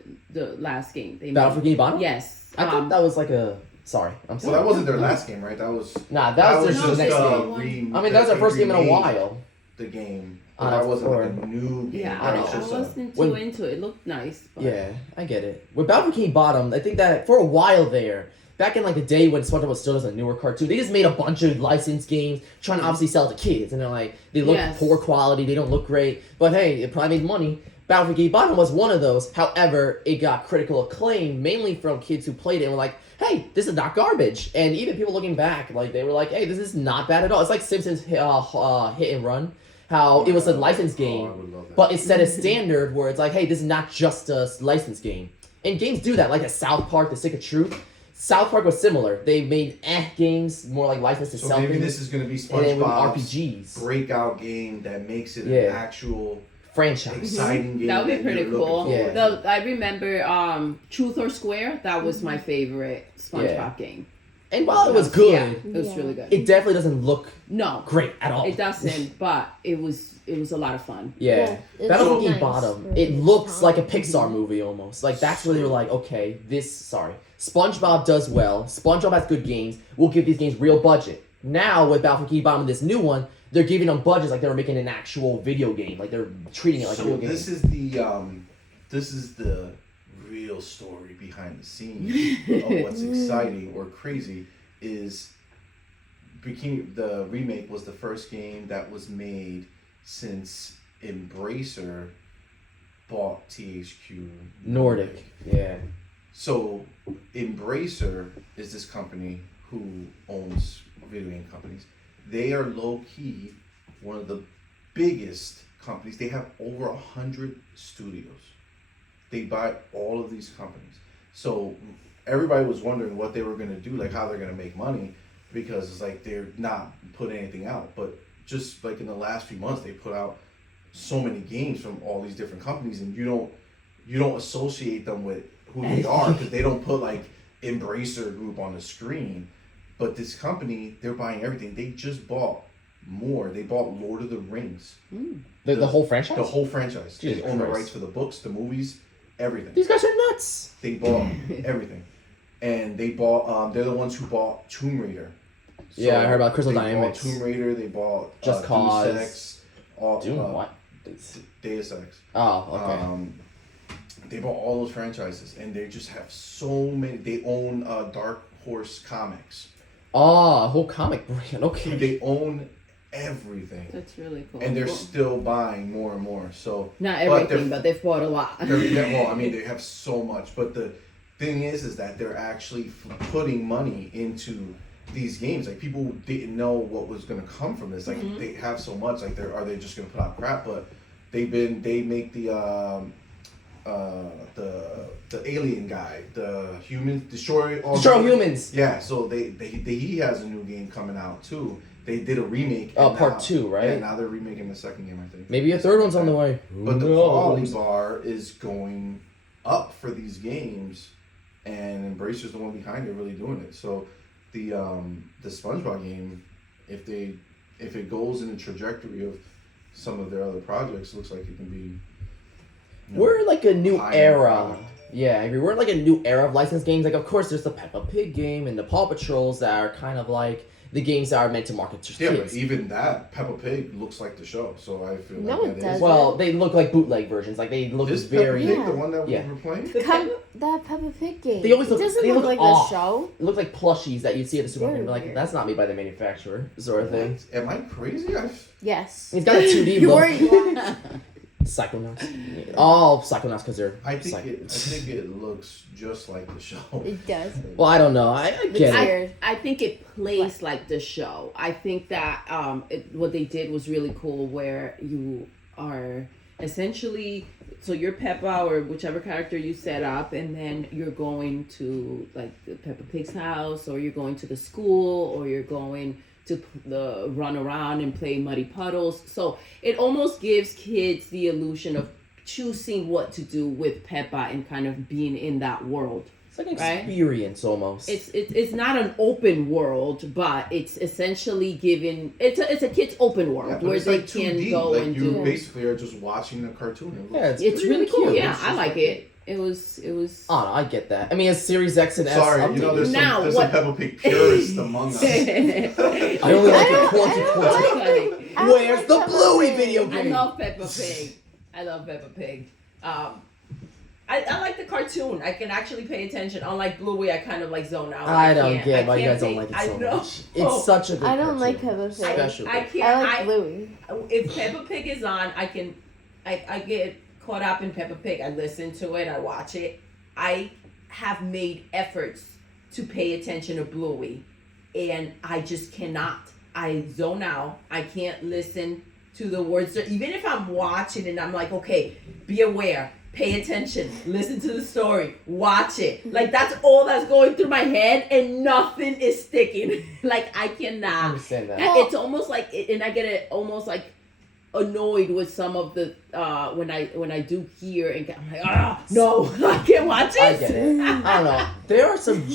last game. They Battle for made. Bikini Bottom? Yes. I thought that was like a. Sorry, I'm Well, sorry. that wasn't their last game, right? That was. Nah, that was their just next game. game. I mean, that was our first game in a while. The game. On But that wasn't like four. a new game. Yeah, I I, know. It's I just wasn't too when- into it. It looked nice. But Yeah, I get it. With Battle for Bikini Bottom, I think that for a while there, back in like the day when SpongeBob was still just a newer cartoon, they just made a bunch of licensed games trying to obviously sell to kids, and they're like, they look Yes. poor quality, they don't look great, but hey, it probably made money. Battle for Bikini Bottom was one of those. However, it got critical acclaim mainly from kids who played it and were like, hey, this is not garbage. And even people looking back, like they were like, hey, this is not bad at all. It's like Simpsons Hit and Run. How it was a licensed game, I would love that. but it set a standard where it's like, hey, this is not just a licensed game. And games do that, like a South Park, The Stick of Truth. South Park was similar. They made games, more like licensed to So sell maybe things. this is going to be And then with SpongeBob's RPGs. breakout game that makes it Yeah. an actual Franchise. exciting game. That would be pretty you're looking cool. forward Yeah. to. I remember Truth or Square. That was my favorite SpongeBob Yeah. game. And while it was good, Yeah, it was Yeah. really good. it definitely doesn't look No, great at all. it doesn't. But it was a lot of fun. Yeah. Yeah, it's Battle for so Bikini nice Bottom, for it its looks time. like a Pixar movie almost. Like that's where they were like, okay, SpongeBob does well. SpongeBob has good games. We'll give these games real budget. Now with Battle for Bikini Bottom, this new one, they're giving them budgets like they were making an actual video game. Like they're treating it like a So real game. this is the real story behind the scenes of what's exciting or crazy is the remake was the first game that was made since Embracer bought THQ Nordic. Yeah. So Embracer is this company who owns video game companies. They are low key one of the biggest companies. They have over 100 studios. They buy all of these companies. So everybody was wondering what they were gonna do, like how they're gonna make money, because it's like they're not putting anything out. But just like in the last few months, they put out so many games from all these different companies, and you don't associate them with who they are because they don't put like Embracer Group on the screen. But this company, they're buying everything. They just bought more. They bought Lord of the Rings, The whole franchise? the whole franchise. Jesus They own the Christ. rights for the books, the movies, everything. These guys are nuts. They bought everything, and they bought. They're the ones who bought Tomb Raider. Yeah, I heard about Crystal they Dynamics. Bought Tomb Raider. They bought Just Cause. Deus Ex, Doing what? Deus Ex. Oh, okay. They bought all those franchises, and they just have so many. They own Dark Horse Comics. Oh, a whole comic brand. Okay. They own everything, That's really cool. and they're Cool. still buying more and more. So Not but everything, but they've bought a lot. well, I mean, they have so much, but the thing is that they're actually putting money into these games. Like people didn't know what was going to come from this. Like they have so much. Like are they just going to put out crap? But they make the alien guy, the human destroy all Humans. Yeah, so he has a new game coming out too. They did a remake. and Part now- 2, right? Yeah, now they're remaking the second game, I think. Maybe a third one's on the way. But the Who quality knows? bar is going up for these games, and Embracer's the one behind it, really doing it. So the SpongeBob game, if it goes in the trajectory of some of their other projects, looks like it can be. We're in like a new high-end era. product. Yeah, I agree. We're in like a new era of licensed games. Like, of course, there's the Peppa Pig game and the Paw Patrols that are kind of like the games that are meant to market to Yeah, kids. but even that, Peppa Pig looks like the show, so I feel No, like it that doesn't. is. Well, they look like bootleg versions. Like they look This very. Peppa Pig, Yeah. the one that Yeah. we were playing? That Peppa Pig game. They always it look- doesn't they look look like off. the show. It look like plushies that you'd see at the supermarket. Very Like weird. that's not made by the manufacturer, sort of thing. Am I crazy? Yes. It's got a 2D You look. weren't. Psychonauts. All Psychonauts because they're. I think it looks just like the show. It does. Well, I don't know. I get it. Weird. I think it plays like the show. I think that what they did was really cool, where you are essentially, so you're Peppa or whichever character you set up, and then you're going to like the Peppa Pig's house, or you're going to the school, or you're going to run around and play muddy puddles. So it almost gives kids the illusion of choosing what to do with Peppa and kind of being in that world. It's like an Right? experience almost. It's not an open world, but it's essentially given. It's a kid's open world Yeah, but where it's they like can 2D. go like and you do. basically are just watching a cartoon. Yeah, It's pretty really cool. cute. Yeah, It's I just like like- it. It was. Oh, no, I get that. I mean, it's Series X and S. Sorry, updated. you know there's Now, some what- Peppa Pig purists among us. I only like the quirky. I don't Where's like the Peppa Bluey Pig. video I game? love Peppa Pig. I love Peppa Pig. I like the cartoon. I can actually pay attention. Unlike Bluey, I kind of like zone out. I don't can't- get I why you can't guys don't take- like it I so know. much. It's such a good I don't like cartoon. Peppa Pig. Especially. I I can't. like Bluey. If Peppa Pig is on, I get caught up in Peppa Pig. I listen to it, I watch it. I have made efforts to pay attention to Bluey, and I just cannot. I zone out. I can't listen to the words. Even if I'm watching and I'm like, okay, be aware, pay attention, listen to the story, watch it. Like that's all that's going through my head, and nothing is sticking. Like I I cannot. understand that. Well- It's almost like, and I get it almost like annoyed with some of the when I do hear and I'm like, no, I can't watch it. I get it. I don't know. There are some.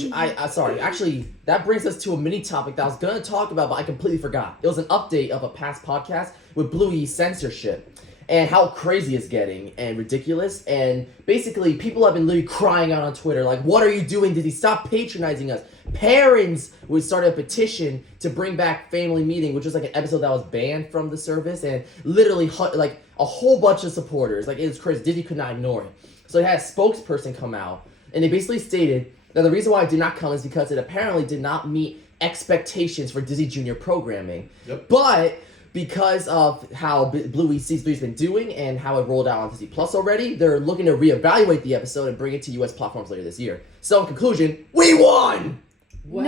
Sorry. Actually, that brings us to a mini topic that I was gonna talk about, but I completely forgot. It was an update of a past podcast with Bluey censorship and how crazy it's getting and ridiculous. And basically, people have been literally crying out on Twitter, like, "What are you doing? Did he stop patronizing us?" Parents would start a petition to bring back Family Meeting, which was like an episode that was banned from the service, and literally like a whole bunch of supporters. Like it was crazy. Disney could not ignore it. So they had a spokesperson come out, and they basically stated that the reason why it did not come is because it apparently did not meet expectations for Disney Junior programming. Yep. But because of how Bluey Season 3's been doing and how it rolled out on Disney Plus already, they're looking to reevaluate the episode and bring it to US platforms later this year. So in conclusion, we won! Well,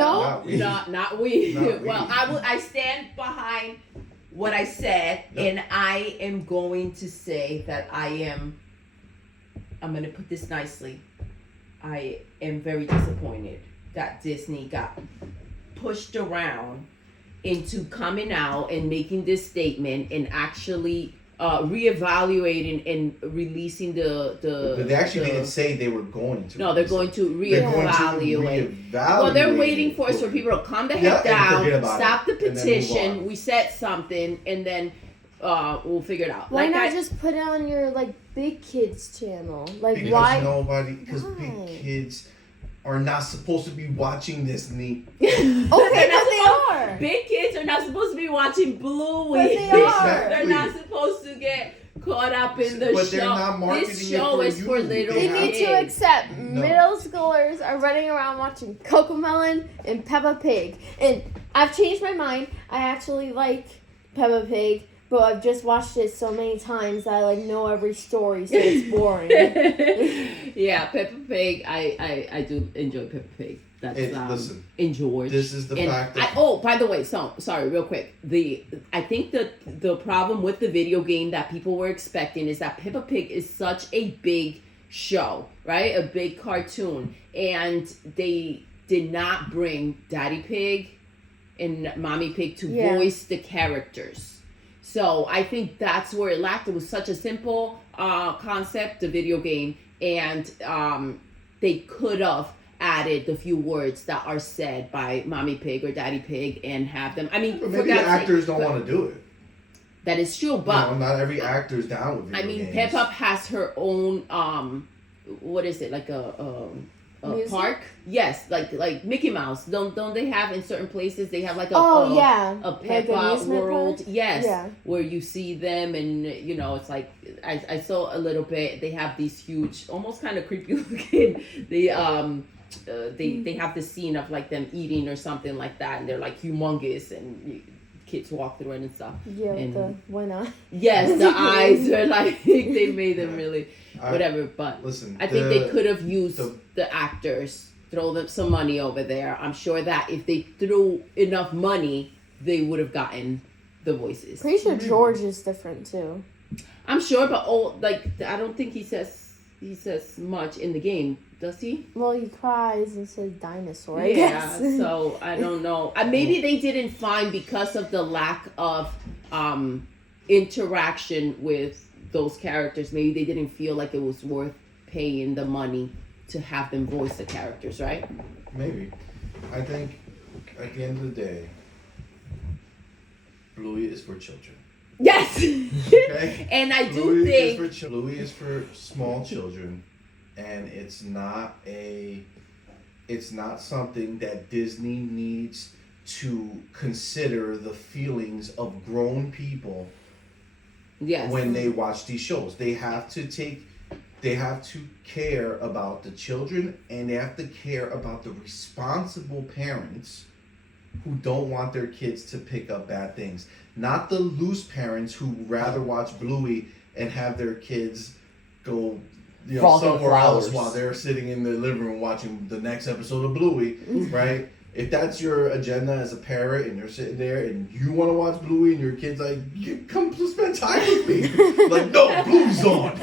No. not we. Not we. Well, I stand behind what I said, Yep. and I am going to say that I'm going to put this nicely. I am very disappointed that Disney got pushed around into coming out and making this statement and actually reevaluating and releasing the But they actually didn't say they were going to. No, they're going to They're going to reevaluate. reevaluate. Well, they're waiting for us for people to calm the Yeah, heck and forget down, about stop it, the and then move petition. on. We said something, and then we'll figure it out. Why Like not I- just put it on your like big kids channel? Like Because why? because Why? big kids are not supposed to be watching this. Okay, They're but they not are. Big kids are not supposed to be watching Bluey. But they are. They're not supposed to get caught up in the But show. they're not marketing This it show for is you. for little They They need kids. to accept No. middle schoolers are running around watching Cocomelon and Peppa Pig. And I've changed my mind. I actually like Peppa Pig, but I've just watched it so many times that I like know every story, so it's boring. Yeah, Peppa Pig. I do enjoy Peppa Pig. That's Listen, in George. this is the And fact that by the way, sorry, real quick. I think the problem with the video game that people were expecting is that Peppa Pig is such a big show, right? A big cartoon, and they did not bring Daddy Pig and Mommy Pig to Yeah. voice the characters. So I think that's where it lacked. It was such a simple concept, the video game, and they could have added the few words that are said by Mommy Pig or Daddy Pig and have them. I mean, but for maybe the God's sake, actors don't want to do it. that is true, but You know, not every actor's down with I video mean, games. Peppa has her own what is it, like a Music? park. Yes, like Mickey Mouse. Don't they have in certain places? They have like a like Peppa amusement World. park? Yes, Yeah. where you see them and it's like I saw a little bit. They have these huge, almost kind of creepy looking. They have this scene of like them eating or something like that, and they're like humongous and. Kids walk through it and stuff. Yeah, and why not? yes, the eyes are like they made them really whatever. But Listen, I think they could have used the actors, throw them some money over there. I'm sure that if they threw enough money, they would have gotten the voices. Pretty sure George is different too. I'm sure, but I don't think he says much in the game, does he? Well, he cries and says dinosaur. I Yeah, guess. so I don't know. Maybe they didn't find because of the lack of interaction with those characters. Maybe they didn't feel like it was worth paying the money to have them voice the characters, right? Maybe. I think at the end of the day, Bluey is for children. Yes. Okay? And I do Bluey think Bluey is for small children, and it's not something that Disney needs to consider the feelings of grown people yes. when they watch these shows. They have to care about the children, and they have to care about the responsible parents who don't want their kids to pick up bad things. Not the loose parents who rather watch Bluey and have their kids go somewhere else while they're sitting in the living room watching the next episode of Bluey, right? If that's your agenda as a parent and you're sitting there and you want to watch Bluey and your kid's like, come spend time with me. Like, no, Bluey's on.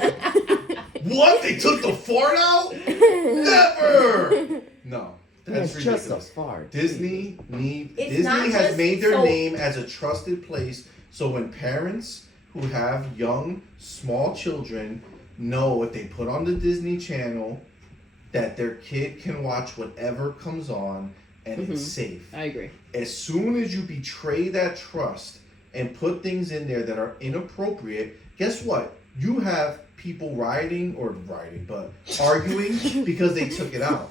What? They took the fart out? Never! No. That's ridiculous. Just a fart. Disney It's not has just made their so- name as a trusted place, so when parents who have young, small children know if they put on the Disney Channel that their kid can watch whatever comes on and it's safe. I agree. As soon as you betray that trust and put things in there that are inappropriate, guess what? You have people arguing because they took it out.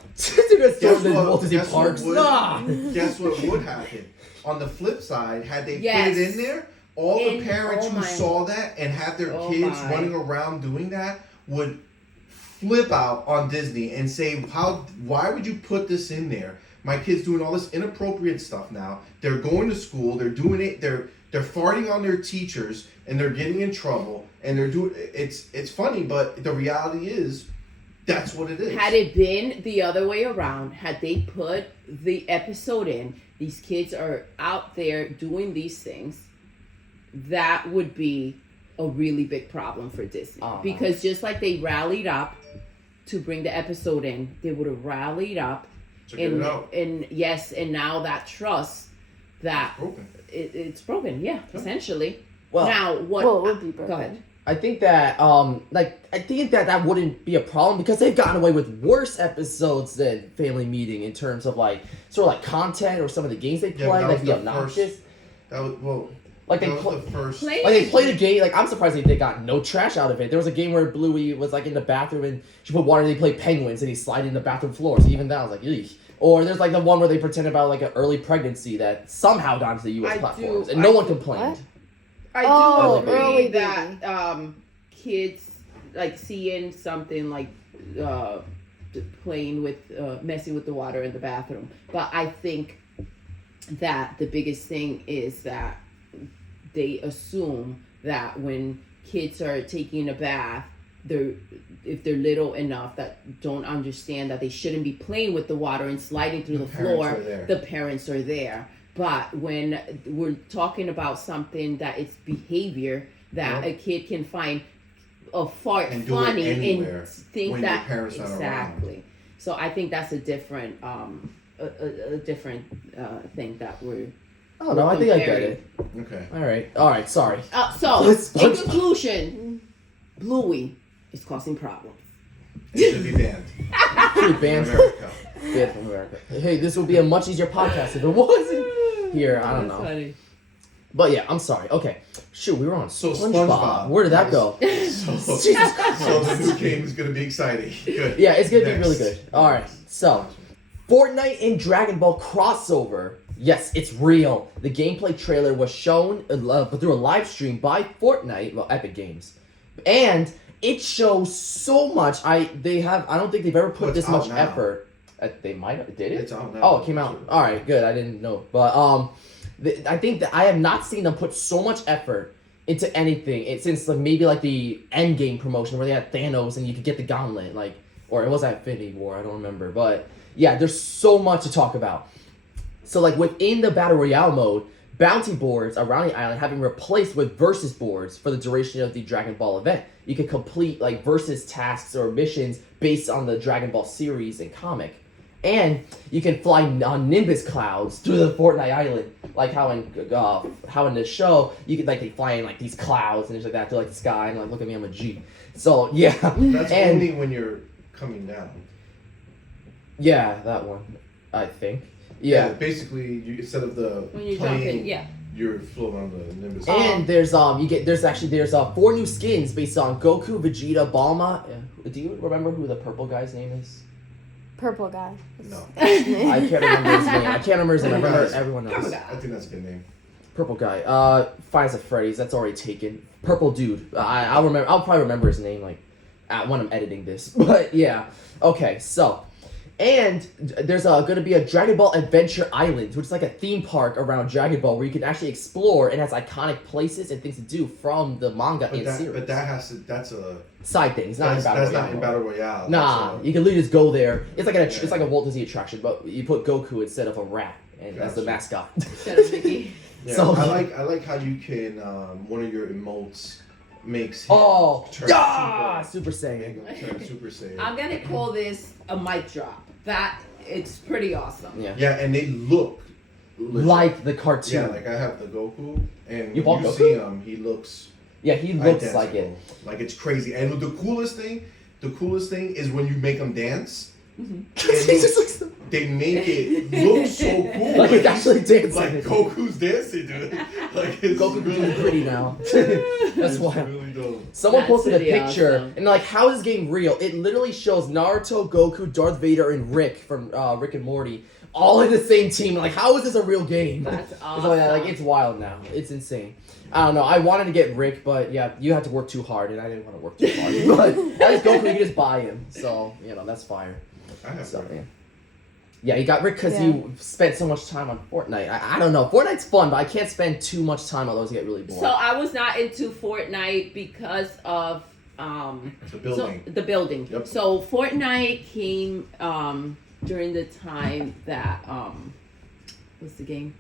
Guess what would happen? On the flip side, had they put it in there, all the parents who saw that and had their kids running around doing that would flip out on Disney and say, why would you put this in there? My kid's doing all this inappropriate stuff now. They're going to school, they're doing it, they're farting on their teachers and they're getting in trouble and they're doing it's funny, but the reality is that's what it is. Had it been the other way around, had they put the episode in, these kids are out there doing these things, that would be a really big problem for Disney. Because just like they rallied up to bring the episode in, they would have rallied up and yes, and now that trust that it's broken, essentially. Well, now what? Well, it would be broken. Go ahead. I think that that wouldn't be a problem because they've gotten away with worse episodes than Family Meeting in terms of like sort of like content or some of the games they play, like the obnoxious. They played a game. Like I'm surprised they got no trash out of it. There was a game where Bluey was like in the bathroom and she put water and they played penguins and he slid in the bathroom floor. So even that I was like, eesh. Or there's like the one where they pretend about like an early pregnancy that somehow got into the U.S. platforms and no one complained. What? I do agree early that kids like seeing something like playing with messing with the water in the bathroom, but I think that the biggest thing is that they assume that when kids are taking a bath, if they're little enough that don't understand that they shouldn't be playing with the water and sliding through the floor, the parents are there. But when we're talking about something that it's behavior that a kid can find a fart and funny and think when that your parents aren't exactly. around. So I think that's a different a different thing that we're. Oh no, I think I get it. Okay. All right. Sorry. So in conclusion, Bluey is causing problems. It should be banned. Banned from America. Hey, this would be a much easier podcast if it wasn't here. I don't know. Funny. But yeah, I'm sorry. Okay, shoot, we were on So SpongeBob. SpongeBob. Where did that go? So, Jesus Christ. so the new game is gonna be exciting. Good. Yeah, it's gonna be Next. really good. All right, so Fortnite and Dragon Ball crossover. Yes, it's real. The gameplay trailer was shown through a live stream by Fortnite, well, Epic Games, and it shows so much. I don't think they've ever put Well, it's this much out now. effort. They might have. Did it? It's out now. Oh, it came out. All right, good. I didn't know, but I think that I have not seen them put so much effort into anything since maybe the Endgame promotion where they had Thanos and you could get the gauntlet, or it was at Infinity War. I don't remember, but yeah, there's so much to talk about. So within the Battle Royale mode, bounty boards around the island have been replaced with versus boards for the duration of the Dragon Ball event. You can complete versus tasks or missions based on the Dragon Ball series and comic. And you can fly on Nimbus clouds through the Fortnite island, like how in the show you could they fly in these clouds and things like that through the sky and look at me, I'm a G. So yeah, That's and only when you're coming down. yeah, that one, I think. Yeah. Basically, instead of the When you're plane, jumping, yeah. you're floating on the Nimbus. And there's 4 new skins based on Goku, Vegeta, Bulma. Do you remember who the purple guy's name is? Purple guy. No. I can't remember his name. I can't remember his name. I remember Guys. everyone else. I think that's a good name. Purple guy. Five Nights at Freddy's. That's already taken. Purple dude. I'll remember. I'll probably remember his name when I'm editing this. But yeah. Okay. So. And there's going to be a Dragon Ball Adventure Island, which is like a theme park around Dragon Ball where you can actually explore and has iconic places and things to do from the manga and series. But that's a Side things, not in Battle that's Royale. not in Battle Royale. Nah, you can literally just go there. It's like a Walt Disney attraction, but you put Goku instead of a rat, and that's the mascot. Instead of Mickey. Yeah, So- I like how you can one of your emotes makes him Oh, turn yeah, Super Saiyan. Make him turn Super Saiyan. I'm gonna call this a mic drop. It's pretty awesome. Yeah. Yeah, and they look legit. Like the cartoon. Yeah, like I have the Goku, and You when bought Goku? see him, he looks Yeah, he looks identical. like it. Like it's crazy. And the coolest thing is when you make him dance. He just looks They make it look so cool. like he's actually dancing. Like Goku's dancing, dude. Like it's Goku's really really dope. pretty now. It's That's why. really dope. Someone That's posted a pretty picture awesome. and how is this game real? It literally shows Naruto, Goku, Darth Vader, and Rick from Rick and Morty all in the same team. How is this a real game? That's It's awesome. it's wild now. It's insane. I don't know. I wanted to get Rick, but yeah, you had to work too hard, and I didn't want to work too hard. But at least Goku, you can just buy him. So that's fire. I have So Rick. yeah. Yeah, you got Rick because Yeah. you spent so much time on Fortnite. I don't know. Fortnite's fun, but I can't spend too much time, otherwise I get really bored. So I was not into Fortnite because of The building. the building. Yep. So Fortnite came during the time that what's the game?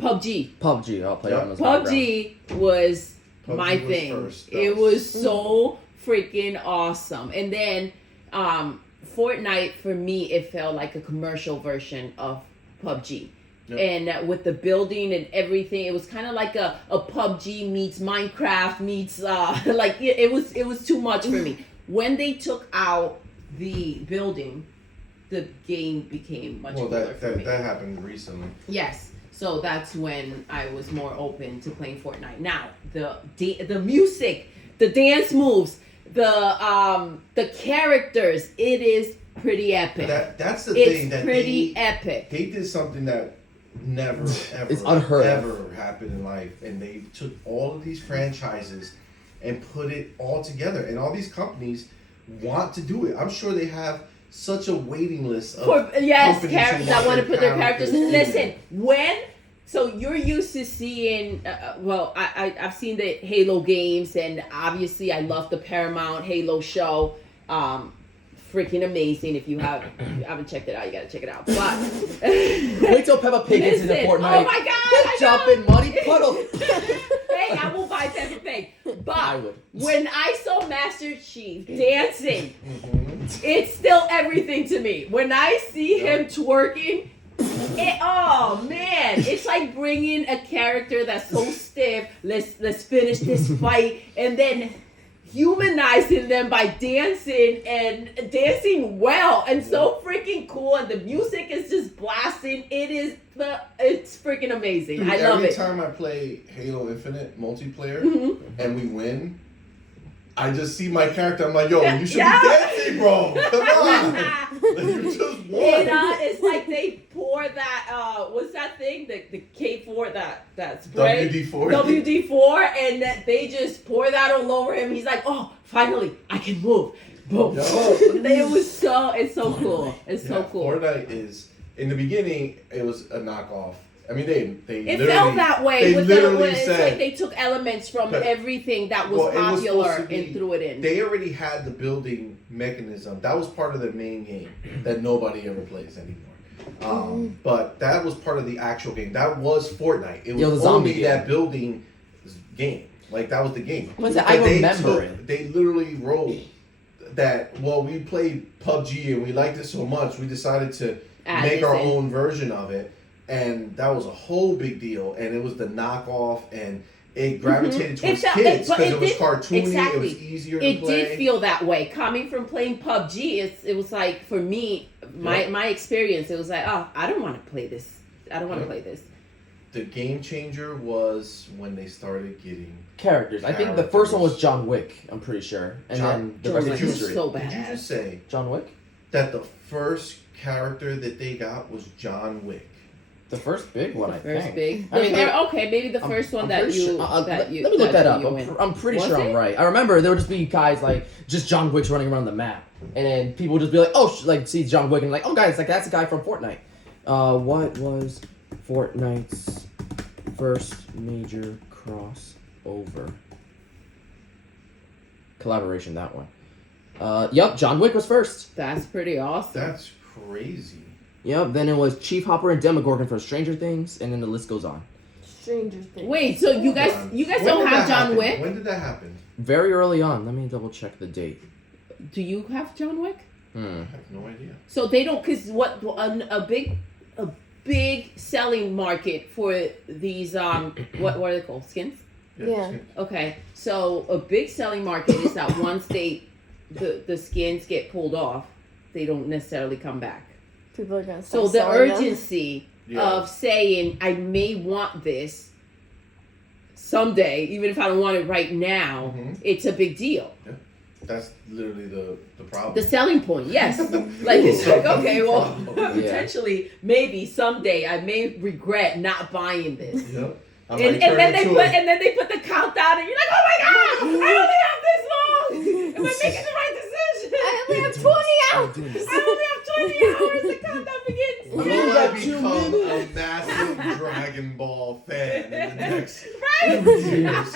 PUBG. PUBG, I'll play Yep. on this background. PUBG was PUBG my was thing. first. That It was- was so freaking awesome. And then Fortnite for me, it felt like a commercial version of PUBG. Yep. And with the building and everything, it was kind of like a PUBG meets Minecraft meets it was too much for me. When they took out the building, the game became much Well, cooler for me. that happened recently. Yes. So that's when I was more open to playing Fortnite. Now, the music, the dance moves, the characters, it is pretty epic. That's the It's thing that pretty epic. they did something that never ever It's unheard of. ever happened in life, and they took all of these franchises and put it all together, and all these companies want to do it. I'm sure they have such a waiting list of companies who Characters that want to put their characters. in Listen, so you're used to seeing. I've seen the Halo games, and obviously I love the Paramount Halo show. Freaking amazing! If you haven't checked it out, you gotta check it out. But Wait till Peppa Pig gets into Listen, Fortnite. oh my God, I Jumping know. muddy puddle. Hey, I will buy Peppa Pig. But I would. when I saw Master Chief dancing, Mhm. it's still everything to me. When I see him twerking, oh man, it's like bringing a character that's so stiff. Let's finish this fight, and then humanizing them by dancing and dancing well and so freaking cool, and the music is just blasting. It's freaking amazing. Dude, I love every it. time I play Halo Infinite multiplayer Mhm. and we win, I just see my character. I'm like, yo, you should Yeah. be dancing, bro. Come on. Like, you just won. It's like they pour that what's that thing? The K4 that spray. WD-4. WD-4, and that they just pour that all over him. He's like, oh, finally I can move. Boom. Yo. It's so cool. It's so cool. Fortnite is, in the beginning, it was a knockoff. I mean, they It literally, felt that way. They With literally it's said, like they took elements from But- everything that was well, it was popular supposed to be- and threw it in. they already had the building mechanism. That was part of their main game that nobody ever plays anymore. But that was part of the actual game. That was Fortnite. It was the zombie only game. that building game. Like, that was the game. What's that? I But they remember it. They literally wrote that, well, we played PUBG and we liked it so much, we decided to Add make this our in. own version of it. And that was a whole big deal. And it was the knockoff, and it gravitated It towards felt- kids but because it it was did- cartoony, it exactly. was easier to It play. did feel that way. Coming from playing PUBG, it was like, for me, my experience, it was like, oh, I don't want to play this. I don't want to play this. The game changer was when they started getting Characters. I think the first one was John Wick, I'm pretty sure. And then the John rest Wick is was history. so Did you badass. just say John Wick? that the first character that they got was John Wick? The first big one, I First think. big. I mean, Okay, maybe the first one that pretty you. sure- that you. let me look that up. you win. I'm pretty Was sure it? I'm right. I remember there would just be guys like just John Wick's running around the map, and then people would just be like, "Oh, like see John Wick," and like, "Oh, guys, like that's a guy from Fortnite." What was Fortnite's first major crossover collaboration? That one. Yup, John Wick was first. That's pretty awesome. That's crazy. Yep. Then it was Chief Hopper and Demogorgon for Stranger Things, and then the list goes on. Stranger Things. Wait, so you guys When don't did have that John happen? Wick? When did that happen? Very early on. Let me double check the date. Do you have John Wick? I have no idea. So they don't, because what a big selling market for these what are they called, skins? Yeah. Okay, so a big selling market is that once the skins get pulled off, they don't necessarily come back. People are gonna So start the selling them. urgency Yeah. of saying I may want this someday, even if I don't want it right now, it's a big deal. That's literally the problem. The selling point, yes. Like it's like, okay, well, Yeah. potentially, maybe someday I may regret not buying this. Yep. I And might turn then they into put a- and then they put the countdown, and you're like, oh my god, I only have this long. Am I making the right decision? I only have 20 hours. I only have 20 hours. The countdown begins. Will You I got 2 become a minutes. massive Dragon Ball fan in the next Right? 2 years?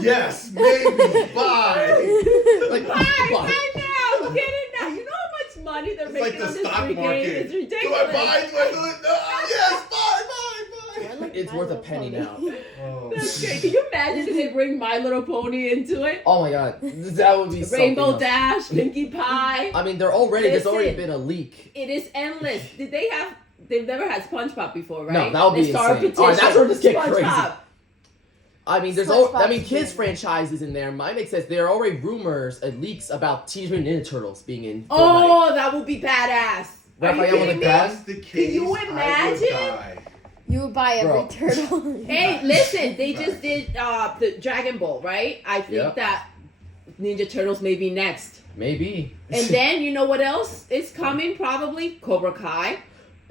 Yes, maybe. Bye. Like, Buy right now. Get it now. You know how much money they're It's like making the on this stock free game? market. It's Do ridiculous. I buy? Do I do it? No. Yes. Bye. It's worth a penny now. Oh. That's great. Can you imagine if they bring My Little Pony into it? Oh my god, that would be something Rainbow else. Dash, Pinkie Pie. I mean, there's already Listen. been a leak. It is endless. They've never had SpongeBob before, right? No, that would be They start a insane. All right, that's where this get SpongeBob. crazy. I mean, SpongeBob's kids big. franchises in there. Mine makes sense. There are already rumors and leaks about Teenage Mutant Ninja Turtles being in Fortnite. Oh, that would be badass. Are you Raphael kidding with a me? gun? That's the case. you I would imagine? die. You would buy every Bro. turtle. Hey, listen, they just did the Dragon Ball, right? I think Yeah. that Ninja Turtles may be next. Maybe. And then you know what else is coming? Probably Cobra Kai.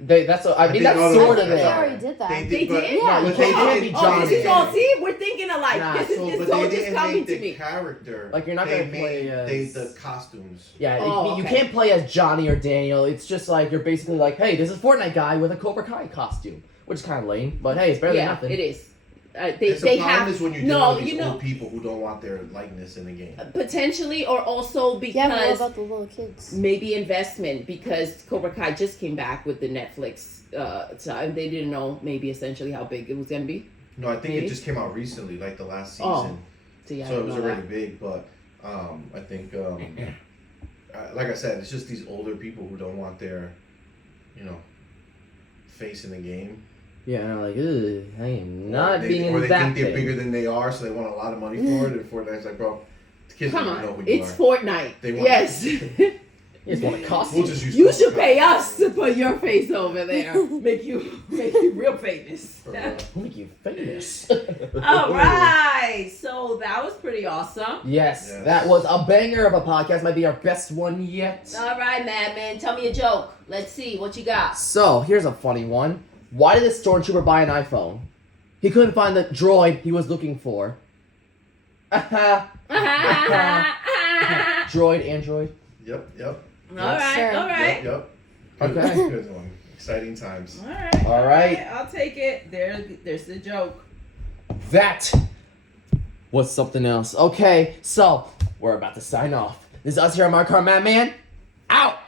I mean, that's think sort all of the- They there. already did that. They but- did? Yeah. but they they can't did. be Oh, Johnny. this is all. See, we're thinking alike. Nah, this is So, just but all they just didn't coming make to the me. character. Like, you're not They gonna play made as- the costumes. Yeah, Oh, you okay. can't play as Johnny or Daniel. It's just like you're basically like, hey, this is Fortnite guy with a Cobra Kai costume, which is kind of lame, but hey, it's better than Yeah, nothing. it is. The They problem have is when you're no, dealing with you these know, old people who don't want their likeness in the game. potentially, or also Yeah, but what because about the little kids? maybe investment, because Cobra Kai just came back with the Netflix and they didn't know maybe essentially how big it was gonna be. No, I think Maybe? it just came out recently, like the last Oh, season. So yeah, I So it don't was know already that. big, but I think, like I said, it's just these older people who don't want their, face in the game. Yeah, and I'm like, ugh, I am not being or in they that think they're thing. bigger than they are, so they want a lot of money for it. And Fortnite's like, bro, Kids Come don't know on, who you it's are. Fortnite. They want- Yes. You just want a costume. We'll just use You Coke should pay Cola. us to put your face over there. Make you real famous. We'll make you famous. All right. So that was pretty awesome. Yes, Yes. that was a banger of a podcast. Might be our best one yet. All right, Madman. Tell me a joke. Let's see what you got. So, here's a funny one. Why did the stormtrooper buy an iPhone? He couldn't find the droid he was looking for. Droid, Android. Yep. All right. Sure. All right. Yep. Okay. Good one. Exciting times. All right. All right. I'll take it. There's the joke. That was something else. Okay, so we're about to sign off. This is us here on My Car Madman. Out!